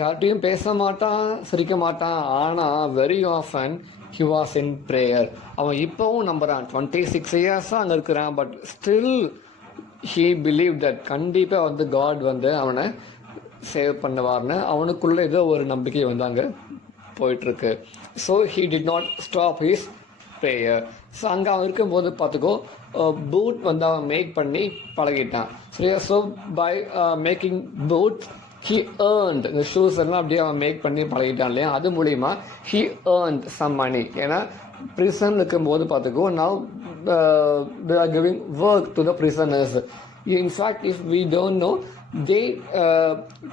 யார்கிட்டையும் பேச மாட்டான், சிரிக்க மாட்டான். ஆனால் very often he was in prayer. அவன் இப்போவும் நம்புகிறான், 26 இயர்ஸாக அங்கே இருக்கிறான். But still he believed that கண்டிப்பாக வந்து காட் வந்து அவனை சேவ் பண்ணுவார்னு அவனுக்குள்ளே ஏதோ ஒரு நம்பிக்கை வந்து அங்கே போயிட்டுருக்கு. So he did not stop his prayer. So அங்கே அவன் இருக்கும்போது பார்த்துக்கோ, பூட் வந்து அவன் மேக் பண்ணி பழகிட்டான். சரியா? So by making boot he earned, இந்த ஷூஸ் எல்லாம் அப்படியே அவன் மேக் பண்ணி பழகிட்டான் இல்லையா. அது மூலிமா ஹி ஏர்ன்ட் சம் மணி. ஏன்னா ப்ரிசன் இருக்கும்போது பார்த்துக்கோ, now they are giving work to the prisoners. In fact if we don't know, they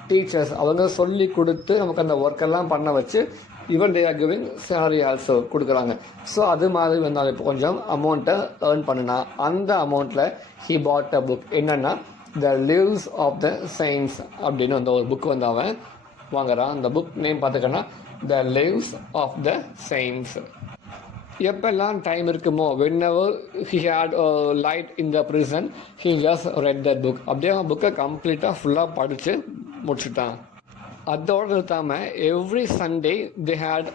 teachers அவங்க சொல்லி கொடுத்து நமக்கு அந்த ஒர்க்கெல்லாம் பண்ண வச்சு even they are giving salary also கொடுக்குறாங்க. ஸோ அது மாதிரி வந்தால் இப்போ கொஞ்சம் அமௌண்ட்டை ஏர்ன் பண்ணினா அந்த அமௌண்ட்டில் ஹி பாட் அ புக். என்னென்னா த லிவ்ஸ் ஆஃப் த செயின்ட்ஸ் அப்படின்னு வந்து ஒரு புக் வந்து அவன் வாங்குறான். அந்த புக் நேம் பார்த்துக்கன்னா the lives of the saints. எப்பெல்லாம் டைம் இருக்குமோ, whenever he had a light in the prison, he just read that book. அப்படியே அவன் புக்கை கம்ப்ளீட்டாக ஃபுல்லாக படித்து முடிச்சுட்டான். அதோடு நிறுத்தாமல் every Sunday they had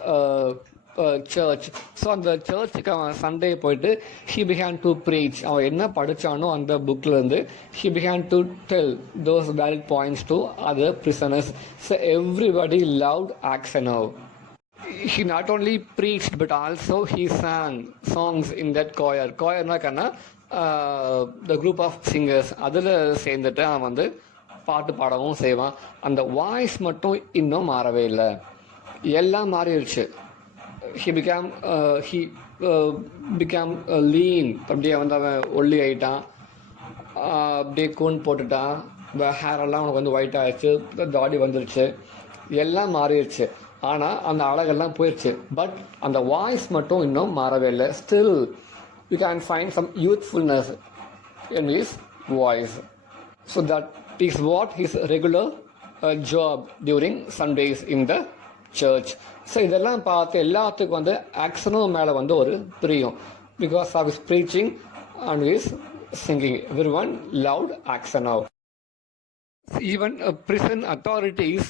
church. So அந்த சர்ச்சுக்கு அவன் சண்டே போயிட்டு ஹி பிகான் டு ப்ரீச். அவன் என்ன படித்தானோ அந்த புக்லேருந்து he began to tell those valid points to other prisoners. So everybody loved Aksionov. He not only preached but also he sang songs in that choir. Choirனா கண்ணா the group of singers. அதில் சேர்ந்துட்டு அவன் வந்து பாட்டு பாடவும் செய்வான். அந்த வாய்ஸ் மட்டும் இன்னும் மாறவே இல்லை, எல்லாம் மாறிடுச்சு. he became lean. அப்படியே வந்து அவன் ஒல்லி ஆகிட்டான், அப்படியே கூன் போட்டுட்டான், ஹேரெல்லாம் அவனுக்கு வந்து ஒயிட் ஆகிடுச்சு, தாடி வந்துருச்சு, எல்லாம் மாறிடுச்சு. ஆனால் அந்த அழகெல்லாம் போயிடுச்சு. பட் அந்த வாய்ஸ் மட்டும் இன்னும் மாறவே இல்லை. Still you can find some youthfulness in his voice. So that is what his regular job during Sundays in the church. So இதெல்லாம் பார்த்து எல்லாத்துக்கும் வந்து ஆக்சனோ மேலே வந்து ஒரு பிரியம். Because of his preaching and his singing, every one loved Aksionov. Even prison authorities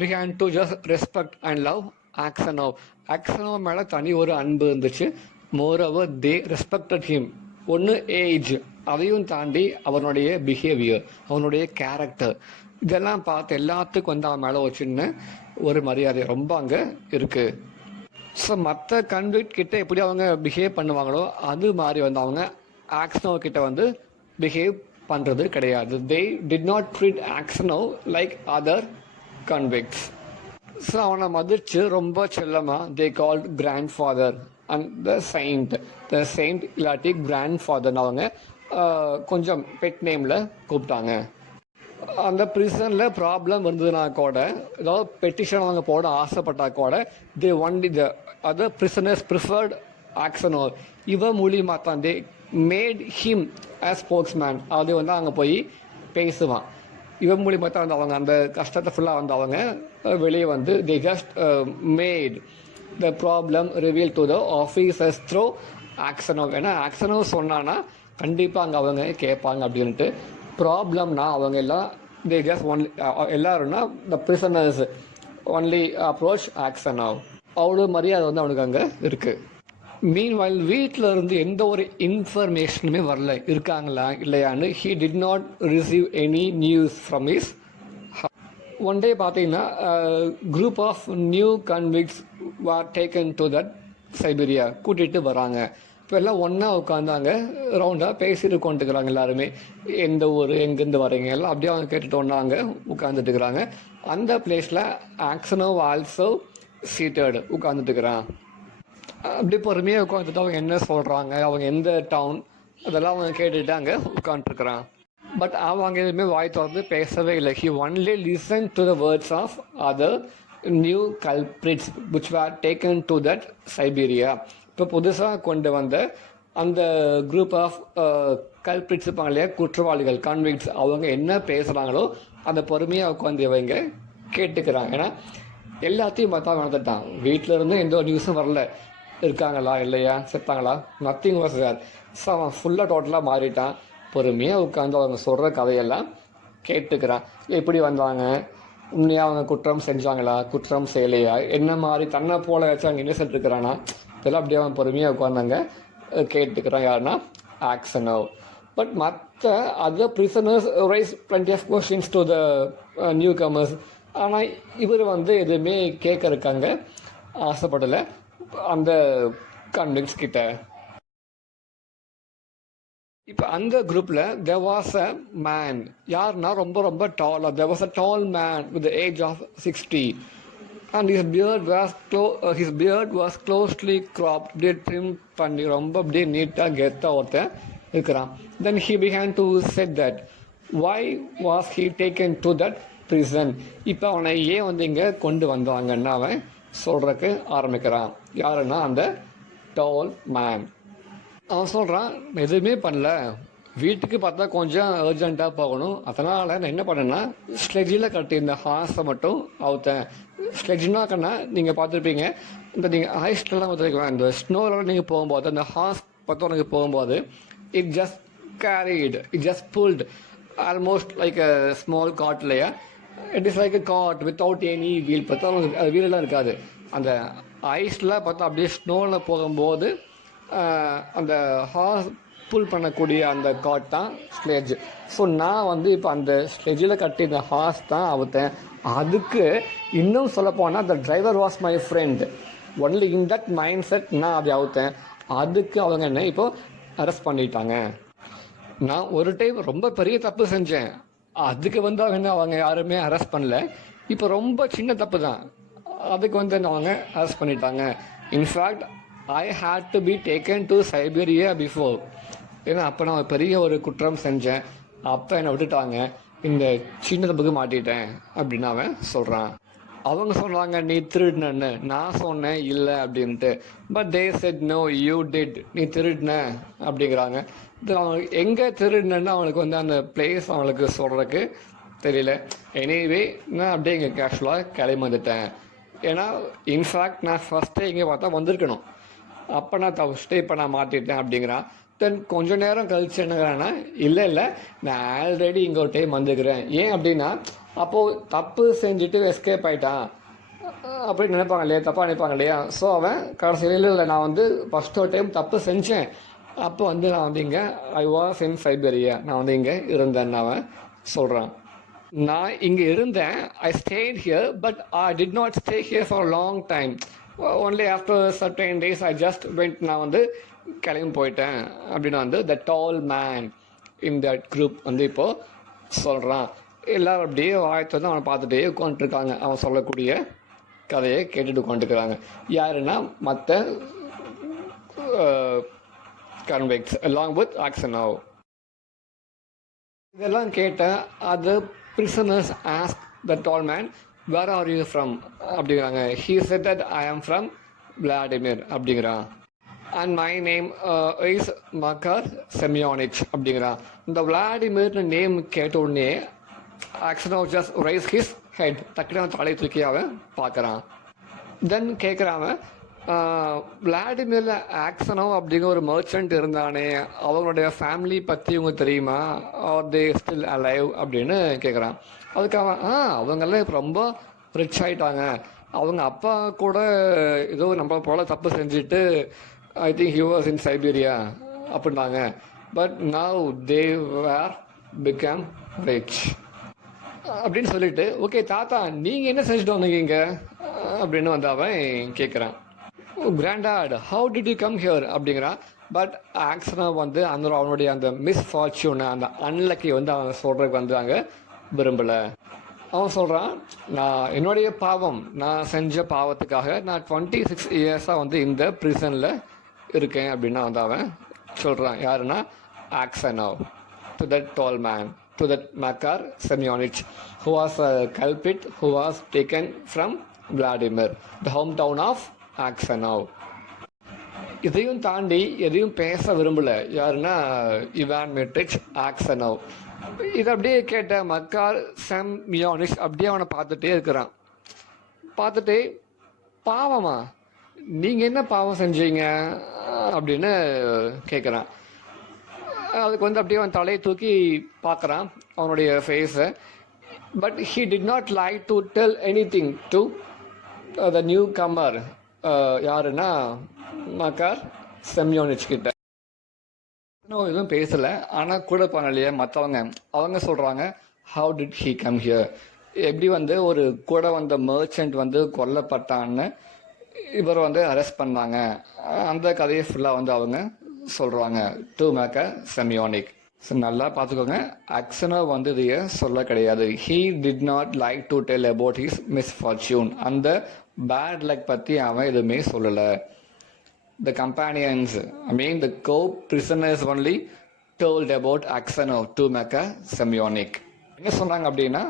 began to just respect and love Aksanov. Aksanov மேலே தனி ஒரு அன்பு இருந்துச்சு. Moreover, they respected him. ஒன்று ஏஜ், அதையும் தாண்டி அவனுடைய பிஹேவியர், அவனுடைய கேரக்டர், இதெல்லாம் பார்த்து எல்லாத்துக்கும் வந்து அவன் மேலே ஒரு சின்ன ஒரு மரியாதை ரொம்ப அங்கே இருக்குது. ஸோ மற்ற கன்விக்ட் கிட்ட எப்படி அவங்க பிஹேவ் பண்ணுவாங்களோ அது மாதிரி வந்து அவங்க ஆக்சனோவ் கிட்ட வந்து பிஹேவ் பண்ணுறது கிடையாது. they did not treat Aksanov like other convicts. So அவனை மதித்து ரொம்ப செல்லமாக they called grandfather and the saint இல்லாட்டி grandfather அவங்க கொஞ்சம் பெட் நேமில் கூப்பிட்டாங்க. அந்த ப்ரிசனில் ப்ராப்ளம் இருந்ததுனா கூட, ஏதாவது பெட்டிஷன் அவங்க போட ஆசைப்பட்டா கூட, they only the other prisoners preferred Aksanov. இவன் மூலியமாக தான் they made him as spokesman. அது வந்து அங்கே போய் பேசுவான். இவன் மூலியமாக தான் வந்து அவங்க அந்த கஷ்டத்தை ஃபுல்லாக வந்து அவங்க வெளியே வந்து they just made the problem revealed to the officers through Aksanov. ஏன்னா Aksanov சொன்னான்னா கண்டிப்பாக அங்கே அவங்க கேட்பாங்க அப்படின்ட்டு. ப்ராப்ளம்னா அவங்க எல்லாம் they just only எல்லாருன்னா the prisoners only approach Aksanov. அவ்வளோ மரியாதை வந்து அவனுக்கு அங்கே இருக்குது. மீன்வைல் வீட்டில் இருந்து எந்த ஒரு இன்ஃபர்மேஷனுமே வரல, இருக்காங்களா இல்லையான்னு. he did not receive any news from his house. One day பார்த்தீங்கன்னா group of new convicts were taken to that Siberia கூட்டிகிட்டு வராங்க. இப்போ எல்லாம் ஒன்றா உட்காந்தாங்க, ரவுண்டாக பேசிட்டு கொண்டுக்கிறாங்க. எல்லாருமே எந்த ஊர், எங்கேருந்து வரீங்க எல்லாம் அப்படியே அவங்க கேட்டுட்டு ஒன்றாங்க உட்காந்துட்டு இருக்கிறாங்க. அந்த பிளேஸில் ஆக்சனோவ் ஆல்சோ சீட்டட் உட்காந்துட்டுருக்கிறான். அப்படி பொறுமையாக உட்காந்துட்டு அவங்க என்ன சொல்கிறாங்க, அவங்க எந்த டவுன், அதெல்லாம் அவங்க கேட்டுட்டு அங்கே உட்காந்துருக்குறான். பட் அவங்க எதுவுமே வாய் திறந்து பேசவே இல்லை. He only listen to the words of other new culprits which were taken to that Siberia. இப்போ புதுசாக கொண்டு வந்த அந்த குரூப் ஆஃப் கல்பிரிட்ஸ் இருப்பாங்க இல்லையா, குற்றவாளிகள், கான்விக்ட்ஸ், அவங்க என்ன பேசுகிறாங்களோ அந்த பொறுமையாக உட்காந்து இவங்க கேட்டுக்கிறாங்க. ஏன்னா எல்லாத்தையும் பார்த்தா நடந்துட்டான். வீட்டில் இருந்து எந்த ஒரு நியூஸும் வரல, இருக்காங்களா இல்லையா, செத்தாங்களா, நத்திங் வாஸ் தேர். ஸோ அவன் ஃபுல்லாக டோட்டலாக மாறிட்டான். பொறுமையாக உட்காந்து அவங்க சொல்கிற கதையெல்லாம் கேட்டுக்கிறான். எப்படி வந்தாங்க, உண்மையாக அவங்க குற்றம் செஞ்சாங்களா, குற்றம் செய்யலையா, என்ன மாதிரி தன்னை போல வச்சு அவங்க இன்னசென்ட் இருக்கிறானா, இதெல்லாம் அப்படியே அவன் பொறுமையாக உட்காந்தாங்க கேட்டுக்கிறான். யாருன்னா ஆக்சனோவ். பட் மற்ற other prisoners rice plenty of questions to the newcomers. ஆனால் இவர் வந்து எதுவுமே கேட்கறக்காங்க ஆசைப்படலை அந்த கான்விக்ட்ஸ் கிட்ட. இப்போ அந்த குரூப்பில் there was a man, யாருன்னா ரொம்ப ரொம்ப டாலாக, there was a tall man with the age of 60 and his beard was closely cropped, அப்படியே ட்ரிம் பண்ணி ரொம்ப அப்படியே நீட்டாக கெத்தாக ஒருத்தன் இருக்கிறான். Then he began to say that why was he taken to that prison. இப்போ அவனை ஏன் வந்து இங்கே கொண்டு வந்தாங்கன்னா அவன் சொல்கிறக்கு ஆரம்பிக்கிறான். யாருன்னா அந்த டால் மேன். அவன் சொல்கிறான், எதுவுமே பண்ணல, வீட்டுக்கு பார்த்தா கொஞ்சம் அர்ஜென்ட்டாக போகணும், அதனால் நான் என்ன பண்ணேன்னா ஸ்லெட்ஜில் கட்டி இந்த ஹார்ஸை மட்டும் அவுத்தேன். ஸ்லெட்ஜ்னாக்கன்னா நீங்கள் பார்த்துருப்பீங்க, இந்த நீங்கள் ஐஸ்லாம் பார்த்துருக்கலாம், இந்த ஸ்னோவில் நீங்கள் போகும்போது அந்த ஹார்ஸ் பார்த்தவனுக்கு போகும்போது it just pulled almost like a small cart இல்லையா. It is like a cart without any wheel. பார்த்தா அது வீலெலாம் இருக்காது. அந்த ஐஸில் பார்த்தா அப்படியே ஸ்னோவில் போகும்போது அந்த ஹார்ஸ் புல் பண்ணக்கூடிய அந்த காட் தான் ஸ்லெட்ஜ். ஸோ நான் வந்து இப்போ அந்த ஸ்லெட்ஜில் கட்டி இந்த ஹார்ஸ் தான் அவுத்தேன். அதுக்கு இன்னும் சொல்லப்போனால் the driver was my friend. Only in that mind set நான் அதை அவுத்தேன். அதுக்கு அவங்க என்ன இப்போது அரெஸ்ட் பண்ணிட்டாங்க. நான் ஒரு டைம் ரொம்ப பெரிய தப்பு செஞ்சேன், அதுக்கு வந்து அவங்க யாருமே அரெஸ்ட் பண்ணல. இப்போ ரொம்ப சின்ன தப்பு தான், அதுக்கு வந்து அவங்க அரெஸ்ட் பண்ணிட்டாங்க. In fact I had to be taken to Siberia before. ஏன்னா அப்போ நான் பெரிய ஒரு குற்றம் செஞ்சேன், அப்போ என்னை விட்டுட்டாங்க, இந்த சின்ன தப்புக்கு மாட்டிட்டேன் அப்படின்னு அவன் சொல்கிறான். அவங்க சொல்கிறாங்க நீ திருடினன்னு. நான் சொன்னேன் இல்லை அப்படின்ட்டு. But they said no you did, நீ திருடின அப்படிங்கிறாங்க. இது அவங்க எங்கே திருடினன்னு அவங்களுக்கு வந்து அந்த பிளேஸ் அவங்களுக்கு சொல்கிறதுக்கு தெரியல. எனிவே நான் அப்படியே இங்கே கேஷுவலாக கிளம்பி வந்துட்டேன். ஏன்னா இன்ஃபேக்ட் நான் ஃபஸ்ட்டே இங்கே பார்த்தா வந்திருக்கணும், அப்போ நான் தவிச்சிட்டு இப்போ நான் மாட்டிட்டேன் அப்படிங்கிறான். தென் கொஞ்சம் நேரம் கழிச்சு என்னங்கிறான்னா, இல்லை நான் ஆல்ரெடி இங்கே ஒரு டைம் வந்துக்கிறேன். ஏன் அப்படின்னா அப்போது தப்பு செஞ்சுட்டு எஸ்கேப் ஆகிட்டான் அப்படின்னு நினைப்பாங்க இல்லையா, தப்பாக நினைப்பாங்க இல்லையா. ஸோ அவன் கடைசியில் இல்லை நான் வந்து ஃபஸ்ட் ஒரு டைம் தப்பு செஞ்சேன், அப்போ வந்து நான் வந்து இங்கே ஐ வாஸ் இன் சைபீரியா, நான் வந்து இங்கே இருந்தேன்னு அவன் சொல்கிறான். நான் இங்கே இருந்தேன், I stayed here but I did not stay here for long time, only after certain days I just went, நான் வந்து கிளம்பி போயிட்டேன் அப்படின்னு வந்து the tall man in that group வந்து இப்போது சொல்கிறான். எல்லோரும் அப்படியே வாய்த்து வந்து அவனை பார்த்துட்டே உட்காந்துருக்காங்க. அவன் சொல்லக்கூடிய கதையை கேட்டுட்டு உட்காந்துருக்குறாங்க. யாருன்னா மற்ற கன்விக்ட்ஸ் along with ஆக்சனோவ். இதெல்லாம் கேட்ட அது prisoners ask the tall man where are you from அப்படிங்கிறாங்க. He said that I am from Vladimir அப்படிங்கிறான். And my name is Makar Semyonich அப்படிங்கிறான். இந்த விளாடிமிர்னு நேம் கேட்ட உடனே Aksionov just raise his head, டக்குனு தலையை தூக்கி அவன் பார்க்குறான். தென் கேட்குறான், விளாடிமிரில் ஆக்சனோவ் அப்படிங்கிற ஒரு மர்ச்சன்ட் இருந்தானே, அவங்களுடைய ஃபேமிலி பற்றி உங்களுக்கு தெரியுமா, ஆர் தே ஸ்டில் அலைவ் அப்படின்னு கேட்குறான். அதுக்கு அவன் அவங்கெல்லாம் இப்போ ரொம்ப ரிச் ஆகிட்டாங்க, அவங்க அப்பா கூட ஏதோ நம்மளை போல தப்பு செஞ்சுட்டு I think he was in Siberia அப்படின்னாங்க. But now they were become rich அப்படின்னு சொல்லிட்டு, ஓகே தாத்தா நீங்கள் என்ன செஞ்சுட்டு வந்தீங்க அப்படின்னு வந்து அவன் கேட்குறான். Granddad how did you come here அப்படிங்கிறான். பட் ஆக்சனோவ் வந்து அந்த அவனுடைய அந்த மிஸ்ஃபார்ச்சூனை, அந்த அன்லக்கி வந்து அவன் சொல்கிறதுக்கு வந்து அங்கே விரும்பலை. அவன் சொல்கிறான், நான் என்னுடைய பாவம், நான் செஞ்ச பாவத்துக்காக நான் 26 இயர்ஸாக வந்து இந்த ப்ரிசனில் இருக்கேன் அப்படின்னா வந்து அவன் சொல்கிறான். யாருன்னா ஆக்சனோவ். to that tall man, to that Makar Semyonich, who was a culprit who was taken from Vladimir, the hometown of Aksanov. இதையும் தாண்டி எதையும் பேச விரும்பல. யாருன்னா இவான் மெட்ரிச் ஆக்சனோவ். இதை அப்படியே கேட்ட மக்கார் செம்யோனிச் அப்படியே அவனை பார்த்துட்டே இருக்கிறான். பார்த்துட்டே, பாவமா, நீங்கள் என்ன பாவம் செஞ்சீங்க அப்படின்னு கேட்குறான். அதுக்கு வந்து அப்படியே அவன் தலையை தூக்கி பார்க்குறான் அவனுடைய ஃபேஸை. But he did not like to del any thing to the new comer, யாருன்னா மக்கார் செம்யோனிச் கிட்ட. எதுவும் பேசலை. ஆனால் கூட பண்ணலையே மற்றவங்க, அவங்க சொல்கிறாங்க, how did he come here, எப்படி வந்து ஒரு கூட வந்த மர்ச்சன்ட் வந்து கொல்லப்பட்டான்னு இவர் வந்து அரெஸ்ட் பண்ணாங்க. அந்த கதையை ஃபுல்லாக வந்து அவங்க சொல்கிறாங்க டு மேக்கர் செமியோனிக். ஸோ நல்லா பார்த்துக்கோங்க, அக்சனோவ் வந்து இதைய சொல்ல கிடையாது. He did not like to tell about his misfortune, அந்த பேட் லக் பற்றி அவன் எதுவுமே சொல்லலை. The companions, I mean the co-prisoners only told about Aksanov to Makar Semyonich. என்ன சொன்னாங்க அப்படின்னா,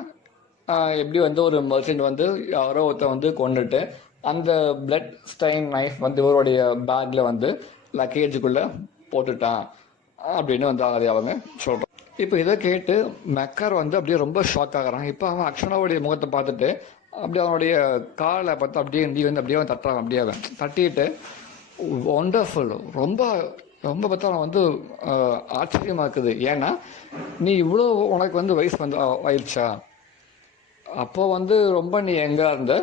எப்படி வந்து ஒரு மர்ச்சன்ட் வந்து யாரோ ஒருத்தர் வந்து கொண்டுட்டு அந்த பிளட் ஸ்டைன் நைஃப் வந்து இவருடைய பேக்கில் வந்து லக்கேஜுக்குள்ளே போட்டுட்டான் அப்படின்னு வந்து அதை அவங்க சொல்கிறான். இப்போ இதை கேட்டு மெக்கர் வந்து அப்படியே ரொம்ப ஷாக் ஆகிறான். இப்போ அவன் அக்ஷனாவுடைய முகத்தை பார்த்துட்டு அப்படியே அவனுடைய காலை பார்த்து அப்படியே நீ வந்து அப்படியே அவன் தட்டுறான். அப்படியே அவன் தட்டிட்டு, ஒண்டர்ஃபுல், ரொம்ப ரொம்ப பார்த்தா அவன் வந்து ஆச்சரியமாக இருக்குது. ஏன்னா நீ இவ்வளோ உனக்கு வந்து வயசு வந்து ஆயிடுச்சா, அப்போது வந்து ரொம்ப நீ எங்கே இருந்த,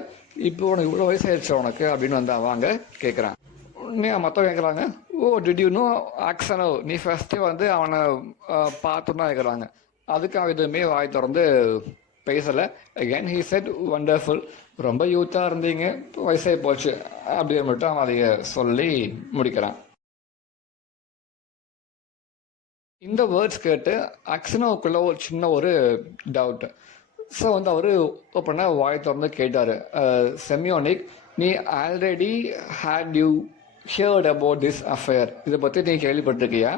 இப்போ உனக்கு இவ்வளோ வயசாகிடுச்சா உனக்கு அப்படின்னு வந்து அவங்க கேட்குறான். உடனே மற்றவங்க கேட்குறாங்க, ஓ டிட் யூ நோ ஆக்சனோவ், நீ ஃபஸ்ட்டு வந்து அவனை பார்த்துன்னா கேட்குறாங்க. அதுக்கு அவன் எதுவுமே வாய் திறந்து பேசலை. அகேன் ஹீ செட் வண்டர்ஃபுல், ரொம்ப யூத்தாக இருந்தீங்க, வயசாகி போச்சு அப்படின்னு மட்டும் அவன் அதைய சொல்லி முடிக்கிறான். இந்த வேர்ட்ஸ் கேட்டு அக்சனோவுக்குள்ள ஒரு சின்ன ஒரு டவுட். ஸோ வந்து அவர் ஓப்பனாக வாய் திறந்து கேட்டார், செமியோனிக், நீ already had you heard about this affair, இதை பற்றி நீ கேள்விப்பட்டிருக்கியா,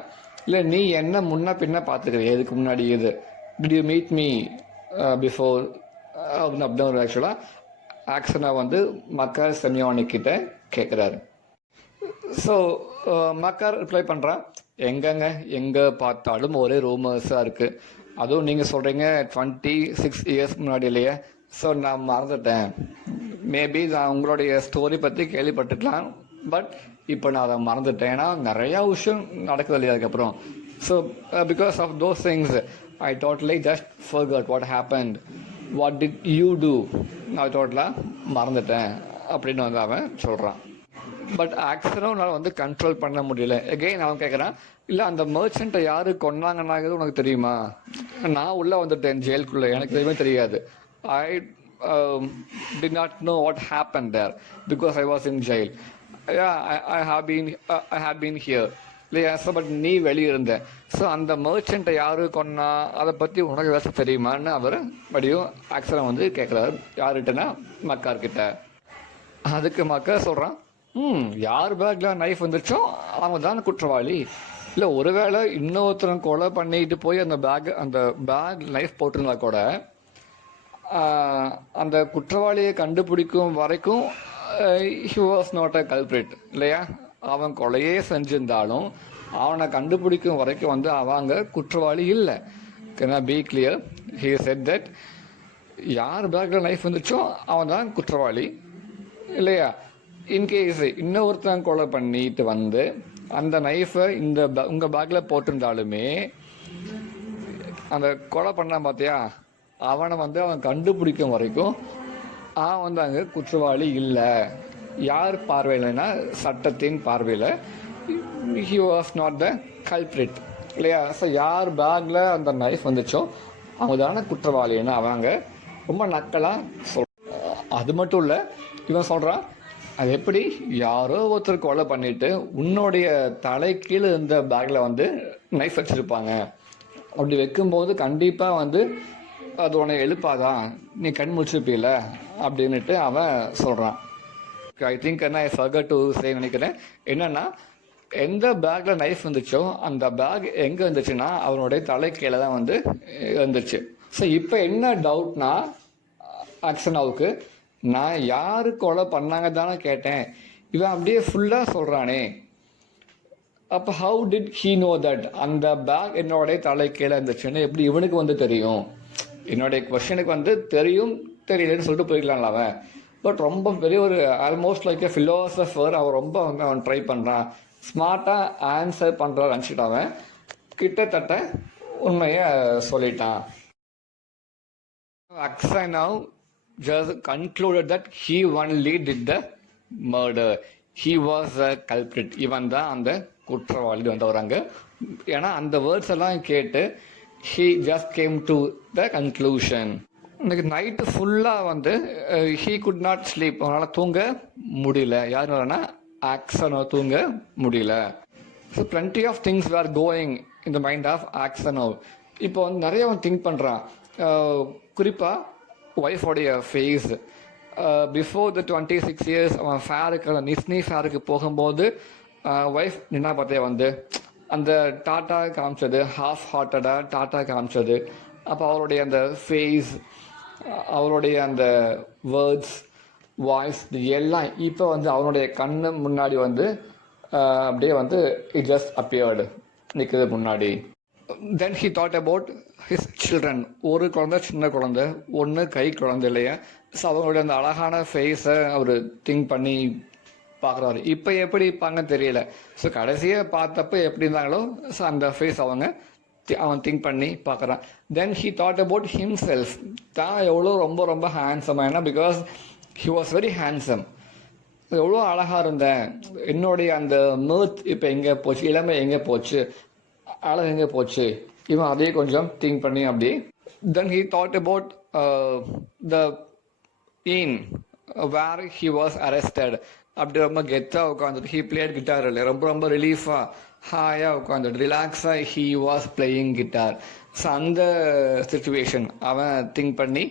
இல்லை நீ என்ன முன்ன பின்ன பார்த்துக்கிறியா இதுக்கு முன்னாடி, இது did you meet me before அப்படின்னு ஆக்சுவலாக ஆக்சனா வந்து மக்கார் செமியோனிக் கிட்ட கேட்குறாரு. ஸோ மக்கார் ரிப்ளை பண்ணுறான், எங்கே பார்த்தாலும் ஒரே ரூமர்ஸாக இருக்குது, அதுவும் நீங்கள் சொல்கிறீங்க 26 years முன்னாடி இல்லையே, ஸோ நான் மறந்துட்டேன், மேபி நான் உங்களுடைய ஸ்டோரி பற்றி கேள்விப்பட்டுக்கலாம், பட் இப்போ நான் அதை மறந்துட்டேன், ஏன்னா நிறையா விஷயம் நடக்குது இல்லையா அதுக்கப்புறம். So because of those things I totally just forgot what happened, what did you do, நான் டோட்டலாக மறந்துட்டேன் அப்படின்னு வந்து அவன் சொல்கிறான். பட் ஆக்சனோவ் வந்து கண்ட்ரோல் பண்ண முடியல. எகெயின் அவன் கேட்குறான், இல்லை அந்த மர்ச்சண்ட்டை யார் கொன்னாங்கன்னாங்கிறது உனக்கு தெரியுமா, நான் உள்ளே வந்துட்டேன் ஜெயிலுக்குள்ளே, எனக்கு எதுவுமே தெரியாது, ஐ did not know what happened there because I was in jail. Yeah, I have been here. இல்லையா, ஸோ பட் நீ வெளியே இருந்த, ஸோ அந்த மர்ச்சண்ட்டை யார் கொன்னா அதை பற்றி உனக்கு ஏதாச்சும் தெரியுமான்னு அவர் மறுபடியும் ஆக்சனோவ் வந்து கேட்குறாரு. யார்கிட்டனா மக்கார்கிட்ட. அதுக்கு மக்கார் சொல்கிறான், யார் பேக்கில் நைஃப் வந்துச்சோ அவங்க தான் குற்றவாளி, இல்லை ஒருவேளை இன்னொருத்தரும் கொலை பண்ணிட்டு போய் அந்த பேக் நைஃப் போட்டிருந்தா கூட அந்த குற்றவாளியை கண்டுபிடிக்கும் வரைக்கும் he was not a culprit இல்லையா, அவன் கொலையே செஞ்சிருந்தாலும் அவனை கண்டுபிடிக்கும் வரைக்கும் வந்து அவங்க குற்றவாளி இல்லை. Can be clear, he said that யார் பேக்கில் நைஃப் வந்துச்சோ அவன் தான் குற்றவாளி இல்லையா. இன்கேஸ் இன்னொருத்தன் கொலை பண்ணிட்டு வந்து அந்த நைஃபை உங்கள் பேக்கில் போட்டிருந்தாலுமே அந்த கொலை பண்ணான் பார்த்தியா, அவனை வந்து அவன் கண்டுபிடிக்கும் வரைக்கும் அவன் வந்து அங்கே குற்றவாளி இல்லை. யார் பார்வையில்னா சட்டத்தின் பார்வையில் he was not the culprit இல்லையா. ஸோ யார் பேக்கில் அந்த நைஃப் வந்துச்சோ அவங்க தானே குற்றவாளின்னு அவங்க ரொம்ப நக்கலாக அது மட்டும் இல்லை, இவன் சொல்கிறான், அது எப்படி யாரோ ஒருத்தர் கொலை பண்ணிவிட்டு உன்னுடைய தலை கீழே இருந்த பேக்கில் வந்து நைஃப் வச்சுருப்பாங்க, அப்படி வைக்கும்போது கண்டிப்பாக வந்து அது உன்னை எழுப்பாதான், நீ கண் முடிச்சிருப்பீல அப்படின்ட்டு அவன் சொல்கிறான். ஐ திங்க் என்ன ஐ ஃபர்கட் டு சே நினைக்கிறேன் என்னென்னா, எந்த பேக்கில் நைஃப் வந்துச்சோ அந்த பேக் எங்கே இருந்துச்சுன்னா அவனுடைய தலை கீழே தான் வந்து இருந்துச்சு. ஸோ இப்போ என்ன டவுட்னா அக்ஷனாவுக்கு, நான் யாரு கொலை பண்ணாங்க தானே கேட்டேன், இவன் அப்படியே ஃபுல்லாக சொல்கிறானே, அப்போ how did he know that அந்த பேக் என்னோடைய தலை கீழே இருந்துச்சுன்னு எப்படி இவனுக்கு வந்து தெரியும்? என்னுடைய கொஸ்டினுக்கு வந்து தெரியும் தெரியலன்னு சொல்லிட்டு போய்க்கலாம்ல அவன். பட் ரொம்ப பெரிய ஒரு ஆல்மோஸ்ட் லைக் எ ஃபிலோசஃபர், அவன் ரொம்ப வந்து அவன் ட்ரை பண்ணுறான், ஸ்மார்ட்டாக ஆன்சர் பண்ணுறான் நினச்சிட்டு அவன் கிட்டத்தட்ட உண்மையை சொல்லிட்டான். Aksanov just concluded that he only did the murder. He was a culprit. இவன் தான் அந்த குற்றவாளி வந்தவராங்க. ஏன்னா அந்த வேர்ட்ஸ் எல்லாம் கேட்டு he just came to the conclusion. இன்னைக்கு நைட்டு ஃபுல்லாக வந்து he could not sleep. அவனால் தூங்க முடியல. யார் வரனா ஆக்சனோ தூங்க முடியல. So plenty of things were going in the mind of Aksanov. இப்போ வந்து நிறைய அவன் திங்க் பண்ணுறான். குறிப்பாக ஒய்ஃபோடைய ஃபேஸ். பிஃபோர் த 26 years அவன் ஃபேருக்கு, அந்த நிஸ்னி ஃபேருக்கு போகும்போது ஒய்ஃப் நின்னா பார்த்தே வந்து அந்த டாட்டா காமிச்சது, ஹாஃப் ஹார்ட்டடாக டாட்டா காமிச்சது. அப்போ அவருடைய அந்த ஃபேஸ், அவருடைய அந்த வேர்ட்ஸ், வாய்ஸ், இது எல்லாம் இப்போ வந்து அவனுடைய கண்ணு முன்னாடி வந்து அப்படியே வந்து இட் ஜஸ்ட் அப்பியர்டு நிற்குது முன்னாடி. Then he thought about his children. ஒரு குழந்தை, சின்ன குழந்தை, ஒன்று கை குழந்தை இல்லையா. ஸோ அவங்களுடைய அந்த அழகான ஃபேஸை அவர் திங்க் பண்ணி பார்க்குறாரு. இப்போ எப்படி இருப்பாங்கன்னு தெரியல. ஸோ கடைசியாக பார்த்தப்போ எப்படி இருந்தாங்களோ ஸோ அந்த ஃபேஸ் அவன் திங்க் பண்ணி பார்க்குறான். Then he thought about himself. தான் எவ்வளோ ரொம்ப ரொம்ப ஹேண்ட்ஸம். ஏன்னா because he was very handsome. எவ்வளோ அழகாக இருந்தேன், என்னுடைய அந்த மிர்த் இப்போ எங்கே போச்சு, இளமை எங்கே போச்சு, அழகு எங்கே போச்சு, இவன் அதே கொஞ்சம் திங்க் பண்ணி அப்படி. Then he thought about the inn where he was arrested. அப்படி ரொம்ப கெத்தாக உட்காந்துட்டு ஹீ பிளேட் கிட்டார் இல்லை, ரொம்ப ரொம்ப ரிலீஃபாக ஹாயாக உட்காந்துட்டு ரிலாக்ஸாக he was playing guitar. So அந்த சிச்சுவேஷன் அவன் திங்க் பண்ணி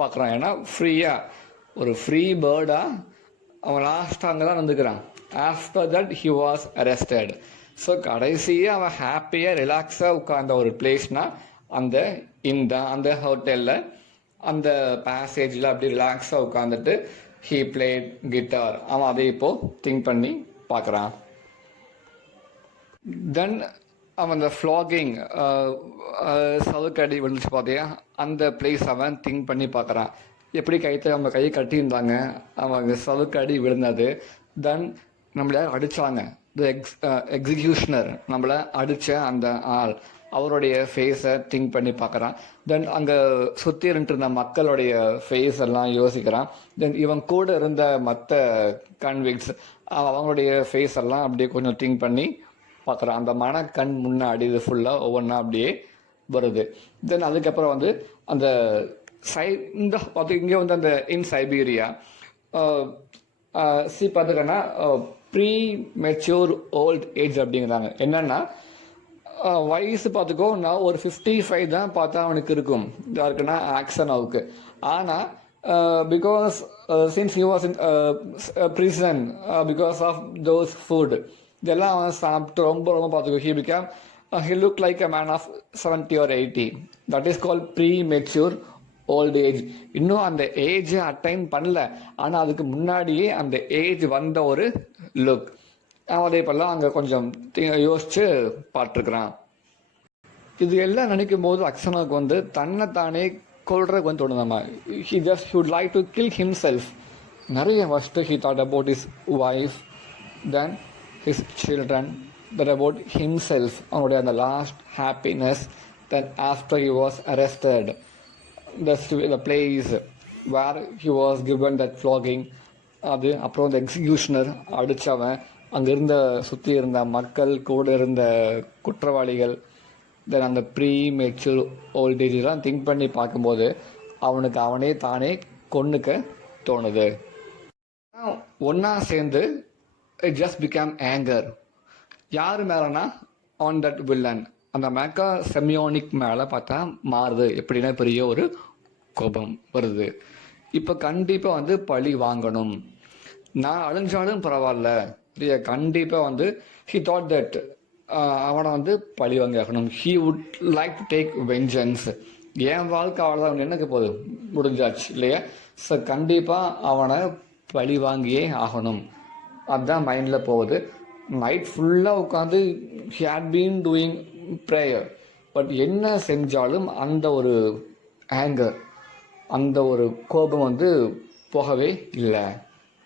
பார்க்குறான். ஏன்னா ஃப்ரீயாக ஒரு ஃப்ரீ பேர்டாக அவன் லாஸ்ட்டாக அங்கே தான் வந்துக்கிறான். After that he was arrested. So கடைசியாக அவன் ஹாப்பியாக ரிலாக்ஸாக உட்கார்ந்த ஒரு பிளேஸ்னால் அந்த அந்த ஹோட்டலில் அந்த பேசேஜில் அப்படி ரிலாக்ஸாக உட்காந்துட்டு ஹீ பிளேட் கிட்டார். அவன் அதை இப்போது திங்க் பண்ணி பார்க்குறான். தென் அவன் அந்த ஃப்ளாகிங், சவுக்கடி விழுந்துச்சு பார்த்தியா, அந்த பிளேஸ் அவன் திங்க் பண்ணி பார்க்குறான். எப்படி நம்ம கை கட்டியிருந்தாங்க, அவங்க சவுக்கடி விழுந்தது. தென் நம்மள அடித்தாங்க, எக்ஸிக்யூஷனர் நம்மளை அடித்த அந்த ஆள், அவருடைய ஃபேஸை திங்க் பண்ணி பார்க்குறான். தென் அங்கே சுற்றி இருந்த மக்களுடைய ஃபேஸ் எல்லாம் யோசிக்கிறான். தென் இவன் கூட இருந்த மற்ற கன்விக்ட்ஸ் அவங்களுடைய ஃபேஸ் எல்லாம் அப்படியே கொஞ்சம் திங்க் பண்ணி பார்க்குறான். அந்த மனக்கண் முன்னாடி இது ஃபுல்லாக ஒவ்வொன்றா அப்படியே வருது. தென் அதுக்கப்புறம் வந்து அந்த இந்த பார்த்து இங்கே வந்து அந்த இன் சைபீரியா பார்த்துக்கன்னா ப்ரீ மெச்சூர் ஓல்ட் ஏஜ் அப்படிங்கிறாங்க. என்னென்னா வயசு பார்த்துக்கோ, நான் ஒரு 55 தான் பார்த்தா அவனுக்கு இருக்கும், யாருக்குன்னா ஆக்சனாவுக்கு. ஆனால் because since he was in prison because of those food இதெல்லாம் அவன் சாப்பிட்டு ரொம்ப ரொம்ப பார்த்துக்கோ, he become he look like a man of 70 or 80. That is called premature old age. இன்னும் அந்த ஏஜ் அட்டைன் பண்ணல, ஆனால் அதுக்கு முன்னாடியே அந்த ஏஜ் வந்த ஒரு லுக். அதே போலாம் அங்கே கொஞ்சம் யோசிச்சு பார்த்துருக்குறான். இது எல்லாம் நினைக்கும் போது அக்ஷனாவுக்கு வந்து தன்னைத்தானே கொள்றதுக்கு வந்து தோணுதாம்மா. He would like to kill himself. நிறைய first he thought about his wife, then his children, then about himself, அவனுடைய அந்த lost happiness. Then after he was arrested, the place where he was given that flogging, அது அப்புறம் அந்த எக்ஸிக்யூஷனர் அடித்தவன், அங்கே இருந்த சுற்றி இருந்த மக்கள், கூட இருந்த குற்றவாளிகள், தென் அந்த ப்ரீ மெச்சூர் ஓல்டேஜெலாம் திங்க் பண்ணி பார்க்கும்போது அவனுக்கு அவனே தானே கொன்னுக்க தோணுது. ஒன்றா சேர்ந்து இட் ஜஸ்ட் பிகம் ஆங்கர். யார் மேலேனா ஆன் தட் வில்லன், அந்த மேக்கா செமியோனிக் மேலே பார்த்தா மாறுது. எப்படின்னா பெரிய ஒரு கோபம் வருது. இப்போ கண்டிப்பாக வந்து பழி வாங்கணும், நான் அழிஞ்சாலும் பரவாயில்ல, கண்டிப்பாக வந்து ஹி தாட் தட் அவனை வந்து பழி வாங்கி ஆகணும். He would like to take vengeance. என் வாழ்க்கை அவ்வளோதான், என்னக்கு போகுது, முடிஞ்சாச்சு இல்லையா? ஸோ கண்டிப்பாக அவனை பழி வாங்கியே ஆகணும், அதுதான் மைண்டில் போகுது. நைட் ஃபுல்லாக உட்காந்து he had been doing prayer. But என்ன செஞ்சாலும் அந்த ஒரு ஆங்கர், அந்த ஒரு கோபம் வந்து போகவே இல்லை.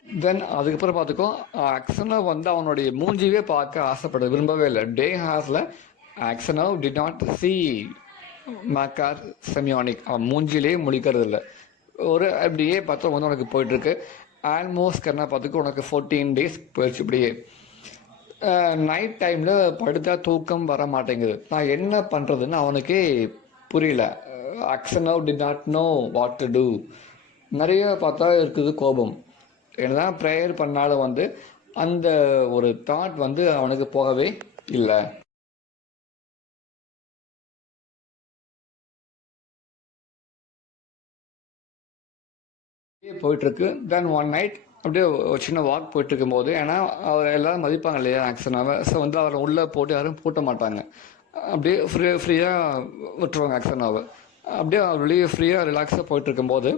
தென் அதுக்கப்புறம் பார்த்துக்கோ, அக்ஸனோவ் வந்து அவனுடைய மூஞ்சிவே பார்க்க ஆசைப்பட விரும்பவே இல்லை. டே ஹார்ஸில் அக்ஸனோவ் டிட் நாட் சி மக்கார் செமியானிக். அவன் மூஞ்சிலே முழிக்கிறது இல்லை. ஒரு அப்படியே பார்த்தா வந்து உனக்கு போயிட்டுருக்கு. ஆல்மோஸ்ட் என்ன பார்த்துக்கோ, உனக்கு 14 days போயிடுச்சு. இப்படியே நைட் டைமில் படுத்தா தூக்கம் வர மாட்டேங்குது. நான் என்ன பண்ணுறதுன்னு அவனுக்கே புரியல. Aksionov did not know what to do. நிறைய பார்த்தா இருக்குது கோபம். என்னதான் ப்ரேயர் பண்ணாலும் வந்து அந்த ஒரு தாட் வந்து அவனுக்கு போகவே இல்லை. போயிட்டுருக்கு. தென் ஒன் நைட் அப்படியே ஒரு சின்ன வாக் போயிட்டுருக்கும் போது, ஏன்னா அவர் எல்லோரும் மதிப்பாங்க இல்லையா ஆக்சனாவை, ஸோ வந்து அவரை உள்ளே போட்டு யாரும் பூட்ட மாட்டாங்க. அப்படியே ஃப்ரீயாக விட்டுருவாங்க ஆக்சனாவை. அப்படியே வெளியே ஃப்ரீயாக ரிலாக்ஸாக போயிட்டுருக்கும்போது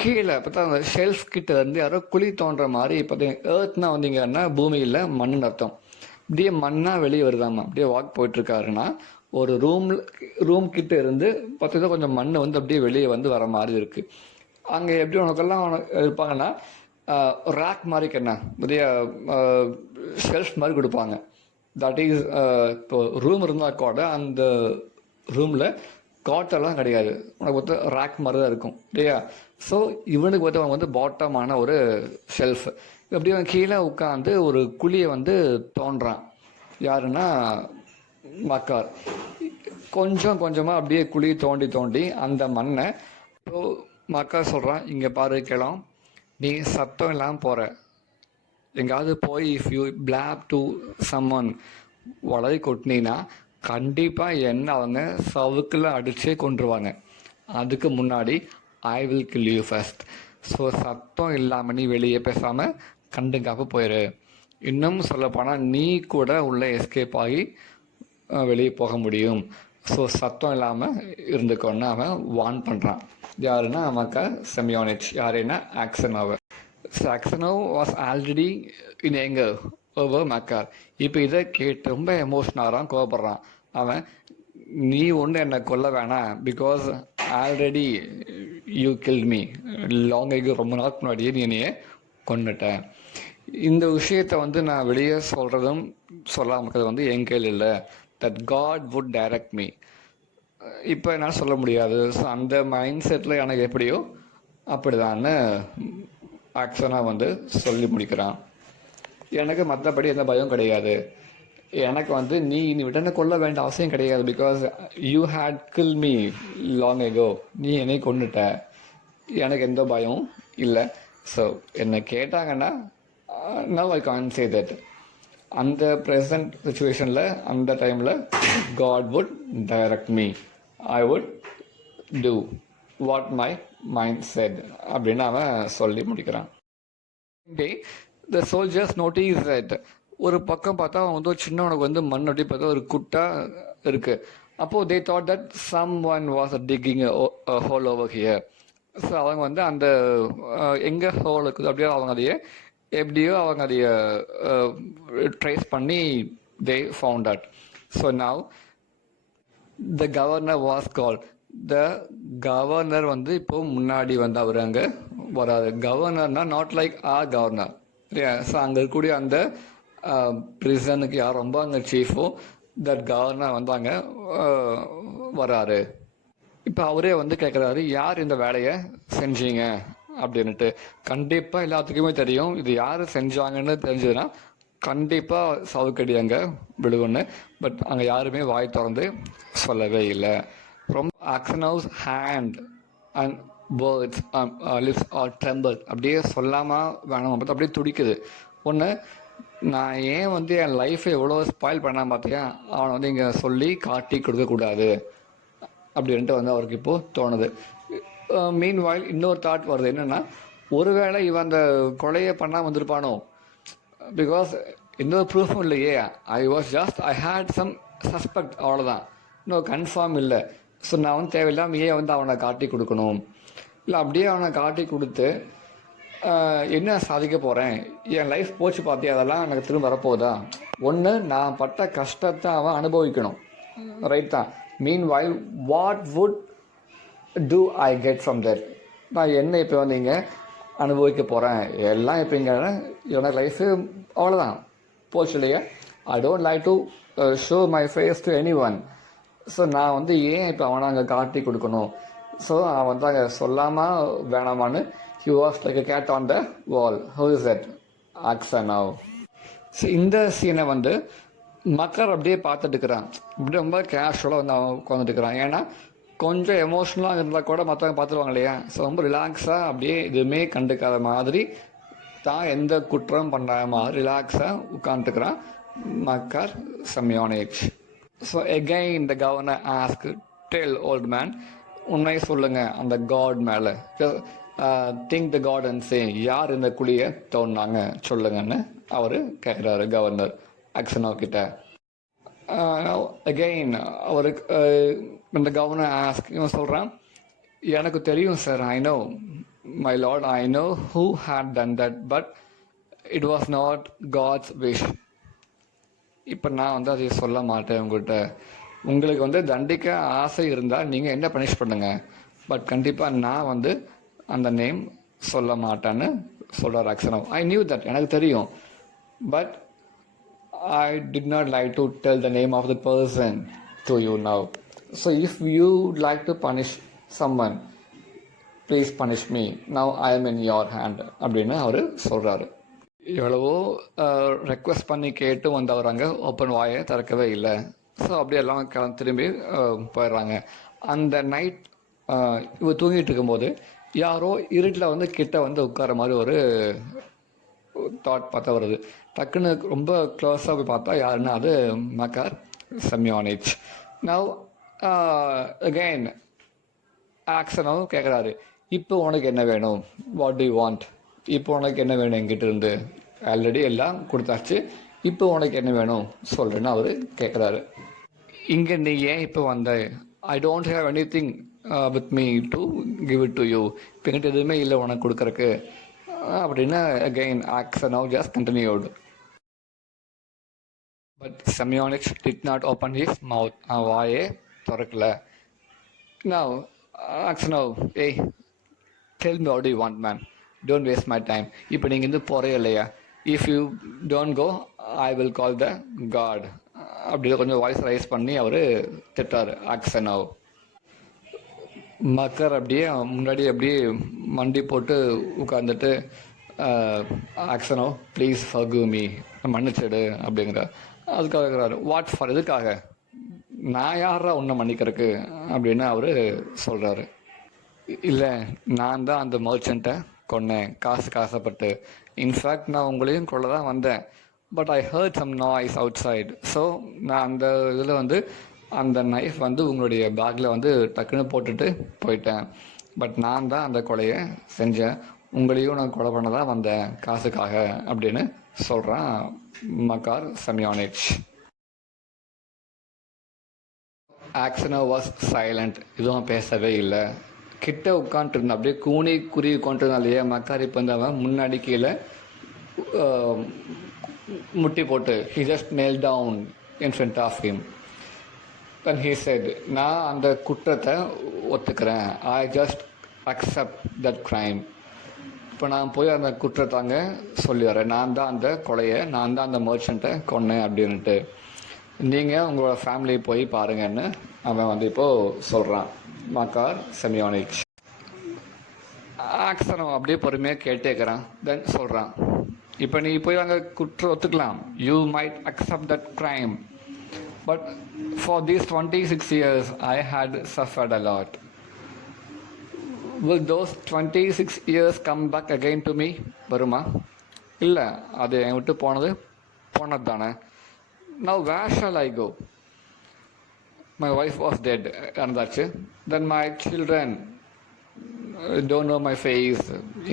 கீழே பார்த்தா அந்த ஷெல்ஃப் கிட்ட இருந்து யாரோ குழி தோன்ற மாதிரி. பார்த்தீங்கன்னா ஏர்த்னா வந்தீங்கன்னா பூமியில் மண்ணுன்னு அர்த்தம். அப்படியே மண்ணாக வெளியே வருதாமா. அப்படியே வாக் போயிட்டுருக்காருன்னா ஒரு ரூம் கிட்ட இருந்து பார்த்தீங்கன்னா கொஞ்சம் மண் வந்து அப்படியே வெளியே வந்து வர மாதிரி இருக்குது. அங்கே எப்படி உனக்கெல்லாம் இருப்பாங்கன்னா ரேக் மாதிரி என்ன பெரிய ஷெல்ஃப் மாதிரி கொடுப்பாங்க. தட் இஸ் இப்போ ரூம் இருந்தால் கூட அந்த ரூமில் காட்டெல்லாம் கிடையாது, உனக்கு பார்த்து ரேக் மாதிரி தான் இருக்கும் இல்லையா? ஸோ இவனுக்கு பார்த்து அவன் வந்து பாட்டமான ஒரு ஷெல்ஃப். அப்படியே அவன் கீழே உட்காந்து ஒரு குழியை வந்து தோன்றான். யாருன்னா மக்கார். கொஞ்சம் கொஞ்சமாக அப்படியே குழி தோண்டி தோண்டி அந்த மண்ணை மக்கார் சொல்கிறான், இங்கே பாரு கிளம், நீ சத்தம் இல்லாமல் போகிற, எங்காவது போய் if you blab to someone வளரி கொட்டினீங்கன்னா கண்டிப்பாக என்ன அவங்க சவுக்கில் அடிச்சே கொண்டுருவாங்க. அதுக்கு முன்னாடி I will kill you first. So சத்தம் இல்லாமல் நீ வெளியே பேசாமல் கண்டுக்காக போயிரு. இன்னும் சொல்லப்போனால் நீ கூட உள்ளே எஸ்கேப் ஆகி வெளியே போக முடியும். ஸோ சத்தம் இல்லாமல் இருந்துக்கோன்னு அவன் வார்ன் பண்ணுறான். யாருன்னா நமக்கு செமியானிச். யாருன்னா ஆக்சனோவை. So Aksionov was already in anger over Makar. இப்போ இதை கேட்டு ரொம்ப எமோஷனாகிறான், கோவப்படுறான். அவன் நீ ஒன்று என்னை கொல்ல வேணாம், because already you kill me long ago, ரொம்ப நாளுக்கு முன்னாடியே நீ என்னையே கொண்டுட்டேன். இந்த விஷயத்தை வந்து நான் வெளியே சொல்கிறதும் சொல்லாமல் இருக்கிறது வந்து என் கையில் இல்லை. That God would direct me. இப்போ என்னால் சொல்ல முடியாது. ஸோ அந்த மைண்ட் செட்டில் எனக்கு எப்படியோ அப்படிதான்னு ஆக்சனாக வந்து சொல்லி முடிக்கிறான். எனக்கு மற்றபடி எந்த பயம் கிடையாது. எனக்கு வந்து நீ விட்டனை கொல்ல வேண்டிய அவசியம் கிடையாது, because you had kill me long ago. நீ என்னை கொண்டுட்ட, எனக்கு எந்த பயம் இல்லை. ஸோ என்னை கேட்டாங்கன்னா now I can say that. அந்த ப்ரெசன்ட் சுச்சுவேஷனில் அந்த டைமில் God would direct me. I would do what my mind said அப்படின்னு அவன் சொல்லி முடிக்கிறான். The soldiers noticed that ஒரு பக்கம் பார்த்தா அவன் வந்து ஒரு சின்னவனுக்கு வந்து மண் அப்படி பார்த்தா ஒரு குட்டாக இருக்குது. அப்போது they thought that someone was digging a hole over here. So அவங்க வந்து அந்த எங்கே ஹோல் இருக்குது அப்படியே அவங்க அதையே எப்படியோ அவங்க அதைய ட்ரேஸ் பண்ணி they found that. So now the governor was called. the governor வந்து இப்போ முன்னாடி வந்து அவர் அங்கே வராது. கவர்னர்னா நாட் லைக் கவர்னர். ஸோ அங்கே இருக்கக்கூடிய அந்த ப்ரிசனுக்கு யார் ரொம்ப அங்கே சீஃபோ, தட் கவர்னர் வந்து அங்கே வராரு. இப்போ அவரே வந்து கேட்குறாரு, யார் இந்த வேலையை செஞ்சீங்க அப்படின்ட்டு. கண்டிப்பாக எல்லாத்துக்குமே தெரியும் இது யார் செஞ்சாங்கன்னு தெரிஞ்சதுன்னா கண்டிப்பாக சவுக்கடி அங்கே விழுவுன்னு. பட் அங்கே யாருமே வாய் திறந்து சொல்லவே இல்லை. ரொம்ப Aksionov's hand and words lips are tremble. அப்படியே சொல்லாமல் வேணாம் பார்த்து அப்படியே துடிக்குது. ஒன்று, நான் ஏன் வந்து என் லைஃப்பை எவ்வளோ ஸ்பாயில் பண்ணாமல் பார்த்தியா, அவனை வந்து இங்கே சொல்லி காட்டி கொடுக்கக்கூடாது அப்படின்ட்டு வந்து அவருக்கு இப்போது தோணுது. மீன் வாயில் இன்னொரு தாட் வருது. என்னென்னா, ஒருவேளை இவன் அந்த கொலையை பண்ணால் வந்திருப்பானோ, பிகாஸ் இன்னொரு ப்ரூஃபும் இல்லையே. ஐ ஹேட் சம் சஸ்பெக்ட், அவ்வளோதான். இன்னும் கன்ஃபார்ம் இல்லை. ஸோ நான் வந்து தேவையில்லாமல் ஏன் வந்து அவனை காட்டி கொடுக்கணும்? இல்லை அப்படியே அவனை காட்டி கொடுத்து என்ன சாதிக்க போகிறேன்? என் லைஃப் போச்சு பார்த்தியா, அதெல்லாம் எனக்கு திரும்ப வரப்போகுதா? ஒன்று, நான் பட்ட கஷ்டத்தை அவன் அனுபவிக்கணும், ரைட் தான். மீன் வாயில் what would two I get from that? நான் என்ன இப்போ வந்து இங்கே அனுபவிக்க போகிறேன்? எல்லாம் இப்போ இங்கே என்னோட லைஃபு அவ்வளோதான், போச்சு இல்லையா? I don't like to show my face to anyone. So நான் வந்து ஏன் இப்போ அவனை அங்கே காட்டி கொடுக்கணும்? ஸோ அவன் வந்து அங்கே சொல்லாமல் வேணாமான்னு he was like a cat on the wall. How is that? Aksanov. So இந்த சீனை வந்து மக்கள் அப்படியே பார்த்துட்டு இருக்கிறான். இப்படி ரொம்ப கேஷுவலாக வந்து அவன் உட்காந்துட்டு இருக்கிறான். ஏன்னா கொஞ்சம் எமோஷ்னலாக இருந்தால் கூட மற்றவங்க பார்த்துருவாங்க இல்லையா? ஸோ ரொம்ப ரிலாக்ஸாக அப்படியே எதுவுமே கண்டுக்காத மாதிரி, தான் எந்த குற்றம் பண்ணாத மாதிரி ரிலாக்ஸாக உட்காந்துட்டுருக்கிறான் Makar Semyonich. So again the governor ask, tell old man, உண்மை சொல்லுங்கள் அந்த காட் மேலே. Think the God and say, யார் இந்த குழியை தோணுனாங்க சொல்லுங்கன்னு அவர் கேட்குறாரு கவர்னர் அக்சனோவ் கிட்ட. அகெயின் அவருக்கு இந்த கவர்னர் ஆஸ்க், இவன் சொல்கிறான், எனக்கு தெரியும் sir, I know my lord, I know who had done that, but it was not God's wish. இப்போ நான் வந்து அதை சொல்ல மாட்டேன் உங்கள்கிட்ட. உங்களுக்கு வந்து தண்டிக்க ஆசை இருந்தால் நீங்கள் என்ன பனிஷ் பண்ணுங்கள், பட் கண்டிப்பாக நான் வந்து அந்த நேம் சொல்ல மாட்டேன்னு சொல்கிறார் அக்சனோவ். ஐ நியூ தட், எனக்கு தெரியும், but I did not like to tell the name of the person to you now. So if you like to punish someone, please punish me, now I am in your hand அப்படின்னு அவர் சொல்கிறாரு. எவ்வளவோ ரெக்வஸ்ட் பண்ணி கேட்டு வந்தவர் அங்கே ஓப்பன் வாயை திறக்கவே இல்லை. ஸோ அப்படியெல்லாம் திரும்பி போயிடுறாங்க. அந்த நைட் இவர் தூங்கிட்டு இருக்கும்போது யாரோ இருட்டில் வந்து கிட்ட வந்து உட்கார மாதிரி ஒரு தாட் பார்த்தா வருது. டக்குன்னு ரொம்ப க்ளோஸாக போய் பார்த்தா யாருன்னா அது மக்கர் செமியோனிச். நவ் அகெயின் ஆக்சனோவ் கேட்குறாரு, இப்போ உனக்கு என்ன வேணும்? What do you want? இப்போ உனக்கு என்ன வேணும் என்கிட்ட இருந்து? ஆல்ரெடி எல்லாம் கொடுத்தாச்சு, இப்போ உனக்கு என்ன வேணும் சொல்கிறேன்னு அவர் கேட்குறாரு. இங்கே நீ ஏன் இப்போ வந்த? I don't have any thing with me to give it to you. இப்போ என்கிட்ட எதுவுமே இல்லை உனக்கு கொடுக்குறக்கு அப்படின்னு again Aksionov just continued. But Semyonich did not open his mouth. வாயே திறக்கல. நவ் ஆக்சனோவ், ஏய் tell me what do you want man, don't waste my time. இப்போ நீங்கள் இருந்து போகிறே இல்லையா? If you don't go I will call the guard அப்படி கொஞ்சம் வாய்ஸ் ரைஸ் பண்ணி அவர் திட்டார் ஆக்சனோவ். மக்கர் அப்படியே முன்னாடி அப்படியே மண்டி போட்டு உட்காந்துட்டு, ஆக்சனோவ் ப்ளீஸ் ஃபர்கிவ் மீ, மன்னிச்சிடு அப்படிங்கிற. அதுக்காக இருக்கிறாரு. What for? எதுக்காக? நான் யாரா உன்னை மன்னிக்கிறதுக்கு அப்படின்னு அவர் சொல்கிறாரு. இல்லை, நான் தான் அந்த மர்ச்சண்ட்டை கொன்னேன் காசுப்பட்டு. இன்ஃபேக்ட் நான் உங்களையும் கொள்ள தான் வந்தேன், but I heard some noise outside. So நான் அந்த இதில் வந்து அந்த நைஃப் வந்து உங்களுடைய பேக்கில் வந்து டக்குன்னு போட்டுட்டு போயிட்டேன். பட் நான் தான் அந்த கொலையை செஞ்சேன், உங்களையும் நான் கொலை பண்ண தான் வந்தேன் காசுக்காக அப்படின்னு சொல்கிறான் மக்கர் செமியோனிச். ஆக்சனோவ் was silent. இதுவும் பேசவே இல்லை. கிட்ட உட்காந்துட்டு இருந்தான், அப்படியே கூனி குறி உட்காந்துருந்தான் இல்லையா மக்கர். இப்போ வந்து அவன் முன்னாடி கீழே முட்டி போட்டு he just knelt down in front of him. Then he said, நான் அந்த குற்றத்தை ஒத்துக்கிறேன். I just accept that crime. இப்போ நான் போய் அந்த குற்றத்தாங்க சொல்லி வரேன், நான் தான் அந்த கொலையை, நான் தான் அந்த மர்ச்சண்ட்டை கொன்னேன் அப்படின்ட்டு. நீங்கள் உங்களோட ஃபேமிலி போய் பாருங்கன்னு அவன் வந்து இப்போது சொல்கிறான் மக்கர் செமியோனிச். ஆக்சனோவ் அப்படியே பொறுமையாக கேட்டேக்கிறான். தென் சொல்கிறான், இப்போ நீ போய் அங்கே குற்றம் ஒத்துக்கலாம், you might accept that crime, but for these 26 years I had suffered a lot. Will those 26 years come back again to me? வருமா? இல்லை, அது என் விட்டு போனது தானே. Now where shall I go? My wife was dead, இறந்தாச்சு. Then my children don't know my face.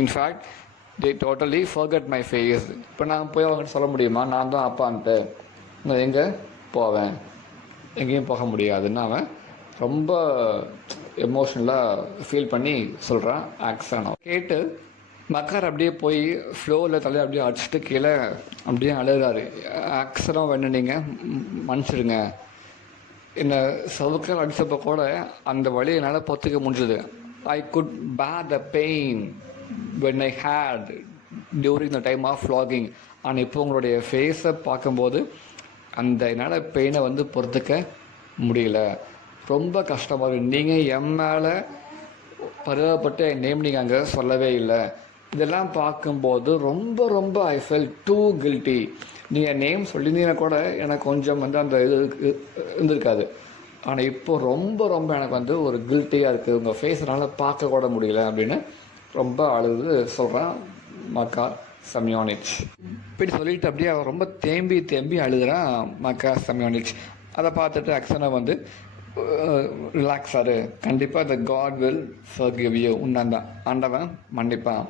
In fact, they totally forget my face. இப்போ நான் போய் அவங்ககிட்ட சொல்ல முடியுமா நான் தான் அப்பான்ட்டு? நான் எங்கே போவேன்? எங்கேயும் போக முடியாதுன்னு அவன் ரொம்ப எமோஷ்னலாக ஃபீல் பண்ணி சொல்கிறான் ஆக்சனோ. கேட்டு மக்கார் அப்படியே போய் ஃப்ளோவில் தலையை அப்படியே அடிச்சுட்டு கீழே அப்படியே அழுகிறாரு. ஆக்சனோ வேணும் நீங்கள் மன்னிச்சிடுங்க, என்னை சவுக்கால் அடித்தப்போ கூட அந்த வழியை என்னால் பொறுத்துக்க முடிஞ்சது. I could bear the pain when I had during the time of flogging. ஆனால் இப்போ உங்களுடைய ஃபேஸை பார்க்கும்போது அந்த என்னால் பெயினை வந்து பொறுத்துக்க முடியல, ரொம்ப கஷ்டமாக இருக்குது. நீங்கள் என் மேலே பரிதாபப்பட்டு என் நேம் நீங்கள் அங்கே சொல்லவே இல்லை. இதெல்லாம் பார்க்கும்போது ரொம்ப ரொம்ப ஐ ஃபெல் டூ கில்ட்டி. நீங்கள் நேம் சொல்லியிருந்தீங்கன்னா கூட எனக்கு கொஞ்சம் வந்து அந்த இது இருந்திருக்காது. ஆனால் இப்போது ரொம்ப ரொம்ப எனக்கு வந்து ஒரு கில்ட்டியாக இருக்குது, உங்கள் ஃபேஸ்னால் பார்க்க கூட முடியல அப்படின்னு ரொம்ப அழுது சொல்கிறான் மக்கார் செமியோனிச். இப்படி சொல்லிட்டு அப்படியே அவன் ரொம்ப தேம்பி தேம்பி அழுகிறான் மக்கார் செமியோனிச். அதை பார்த்துட்டு அக்சனா வந்து ரிலாக்ஸ் ஆறு, கண்டிப்பாக த காட் வில் ஃபர்கிவ் யூ, உன்னந்தான் ஆண்டவன் மன்னிப்பான்.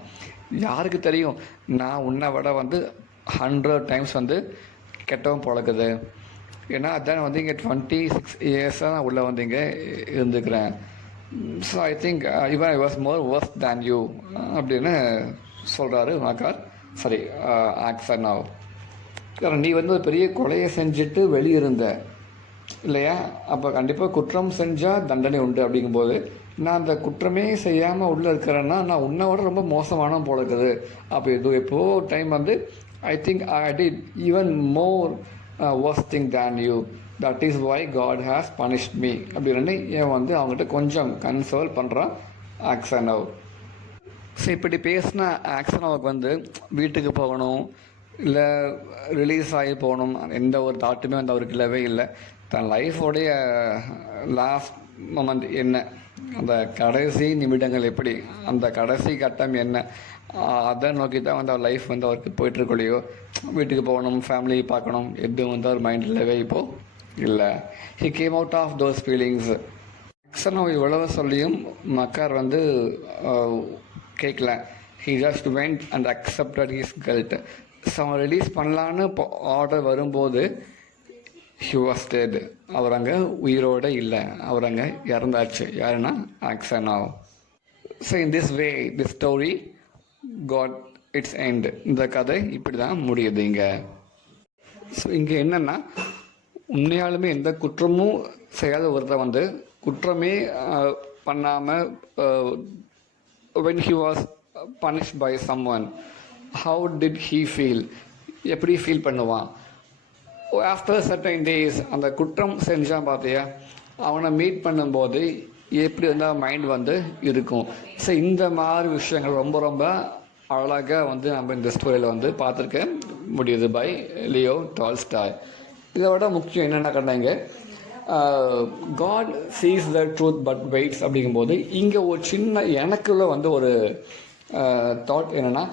யாருக்கு தெரியும், நான் உன்னை விட வந்து 100 times வந்து கெட்டவன் பிறக்குது. ஏன்னா அதான் வந்து இங்கே 26 years நான் உள்ளே வந்து இங்கே இருந்துக்கிறேன். So I think even I was more worse than you அப்படின்னு சொல்கிறாரு மக்கார் சரி ஆக்சனோ. நீ வந்து ஒரு பெரிய கொலையை செஞ்சுட்டு வெளியிருந்த இல்லையா, அப்போ கண்டிப்பாக குற்றம் செஞ்சால் தண்டனை உண்டு. அப்படிங்கும்போது நான் அந்த குற்றமே செய்யாமல் உள்ளே இருக்கிறேன்னா நான் உன்னை விட ரொம்ப மோசமான போல இருக்குது. அப்போ இது எப்போது டைம் வந்து I think I did even more worst thing than you, that is why God has punished me அப்படின்னு ஏன் வந்து அவங்ககிட்ட கொஞ்சம் கன்சோல் பண்ணுறான் ஆக்சனோ. ஸோ இப்படி பேசின ஆக்சனோவுக்கு வந்து வீட்டுக்கு போகணும் இல்லை ரிலீஸ் ஆகி போகணும் எந்த ஒரு தாட்டுமே வந்து அவருக்கு இல்லவே இல்லை. தன் லைஃபோடைய லாஸ்ட் மொமெண்ட் என்ன, அந்த கடைசி நிமிடங்கள் எப்படி, அந்த கடைசி கட்டம் என்ன, அதை நோக்கி தான் வந்து அவர் லைஃப் வந்து அவருக்கு போயிட்டுருக்கலையோ. வீட்டுக்கு போகணும், ஃபேமிலி பார்க்கணும், எதுவும் வந்து அவர் மைண்ட் இல்லவே இப்போது இல்லை. He came out of those feelings. Aksionov இவ்வளவு சொல்லியும் மக்கார் வந்து கேட்கல. He just went and accepted his guilt. So அவன் ரிலீஸ் பண்ணலான்னு இப்போ ஆர்டர் வரும்போது ஹி வாஸ் டெட், அவர் அங்கே உயிரோடு இல்லை, அவர் அங்கே இறந்தாச்சு. யாருன்னா Aksionov. So in this way this story got its end. இந்த கதை இப்படி தான் முடியுது இங்கே. ஸோ இங்கே என்னென்னா உண்மையாலுமே எந்த குற்றமும் செய்யாத ஒருத்தர் வந்து குற்றமே பண்ணாமல் when he was punished by someone, how did he feel, எப்படி ஃபீல் பண்ணுவான்? ஆஃப்டர் certain days அந்த குற்றம் செஞ்சான் பார்த்தியா, அவனை மீட் பண்ணும்போது எப்படி வந்து மைண்ட் வந்து இருக்கும். ஸோ இந்த மாதிரி விஷயங்கள் ரொம்ப ரொம்ப அழகாக வந்து நம்ம இந்த ஸ்டோரியில் வந்து பார்த்துருக்க முடியுது பை லியோ டால்ஸ்டாய். இதை விட முக்கியம் என்னென்ன கண்டாங்க, God sees the truth but waits அப்படிங்கும்போது இங்கே ஒரு சின்ன எனக்குள்ள வந்து ஒரு தாட் என்னென்னா,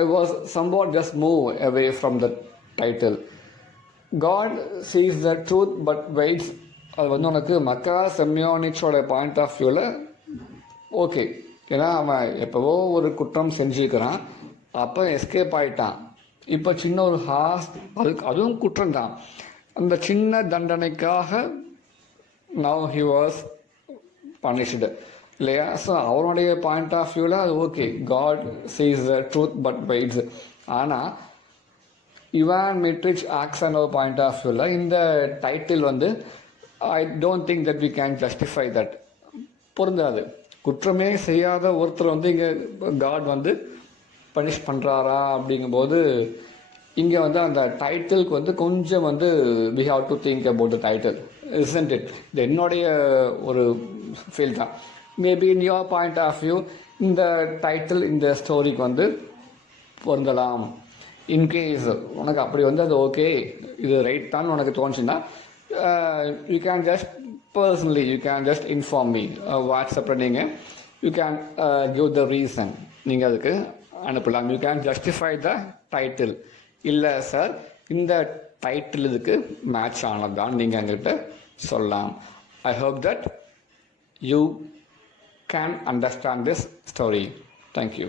I was somewhat just move away from the title. God sees the truth but waits, அது வந்து உனக்கு மக்கார் செமியோனிச்சோட பாயிண்ட் ஆஃப் வியூவில் ஓகே. ஏன்னா அவன் எப்போவோ ஒரு குற்றம் செஞ்சுருக்கிறான், அப்போ எஸ்கேப் ஆகிட்டான். இப்போ சின்ன ஒரு அதுவும் குற்றம் தான். அந்த சின்ன தண்டனைக்காக நவ் ஹி வாஸ் பனிஷ்டு இல்லையா. ஸோ அவனுடைய பாயிண்ட் ஆஃப் வியூவில் அது okay, God sees the truth but waits. ஆனால் Ivan Mitrich Aksyonov point of வியூவில் இந்த டைட்டில் வந்து I don't think that we can justify that. பொருந்தாது. குற்றமே செய்யாத ஒருத்தர் வந்து இங்கே காட் வந்து பனிஷ் பண்ணுறாரா அப்படிங்கும்போது இங்கே வந்து அந்த டைட்டிலுக்கு வந்து கொஞ்சம் வந்து we have to think about the title, isn't it? இது என்னுடைய ஒரு ஃபீல் தான். Maybe in your point of view இந்த டைட்டில் இந்த ஸ்டோரிக்கு வந்து பொருந்தலாம். இன்கேஸ் உனக்கு அப்படி வந்து அது ஓகே இது ரைட் தான் உனக்கு தோணுச்சுன்னா you can just personally you can just inform me. வாட்ஸ்அப்பில் நீங்கள் you can give the reason, நீங்கள் அதுக்கு அனுப்பலாம். You can justify the title. இல்லை சார் இந்த டைட்டில் இதுக்கு மேட்ச் ஆனதான் நீங்கள் எங்கிட்ட சொல்லலாம். I hope that you can understand this story. Thank you.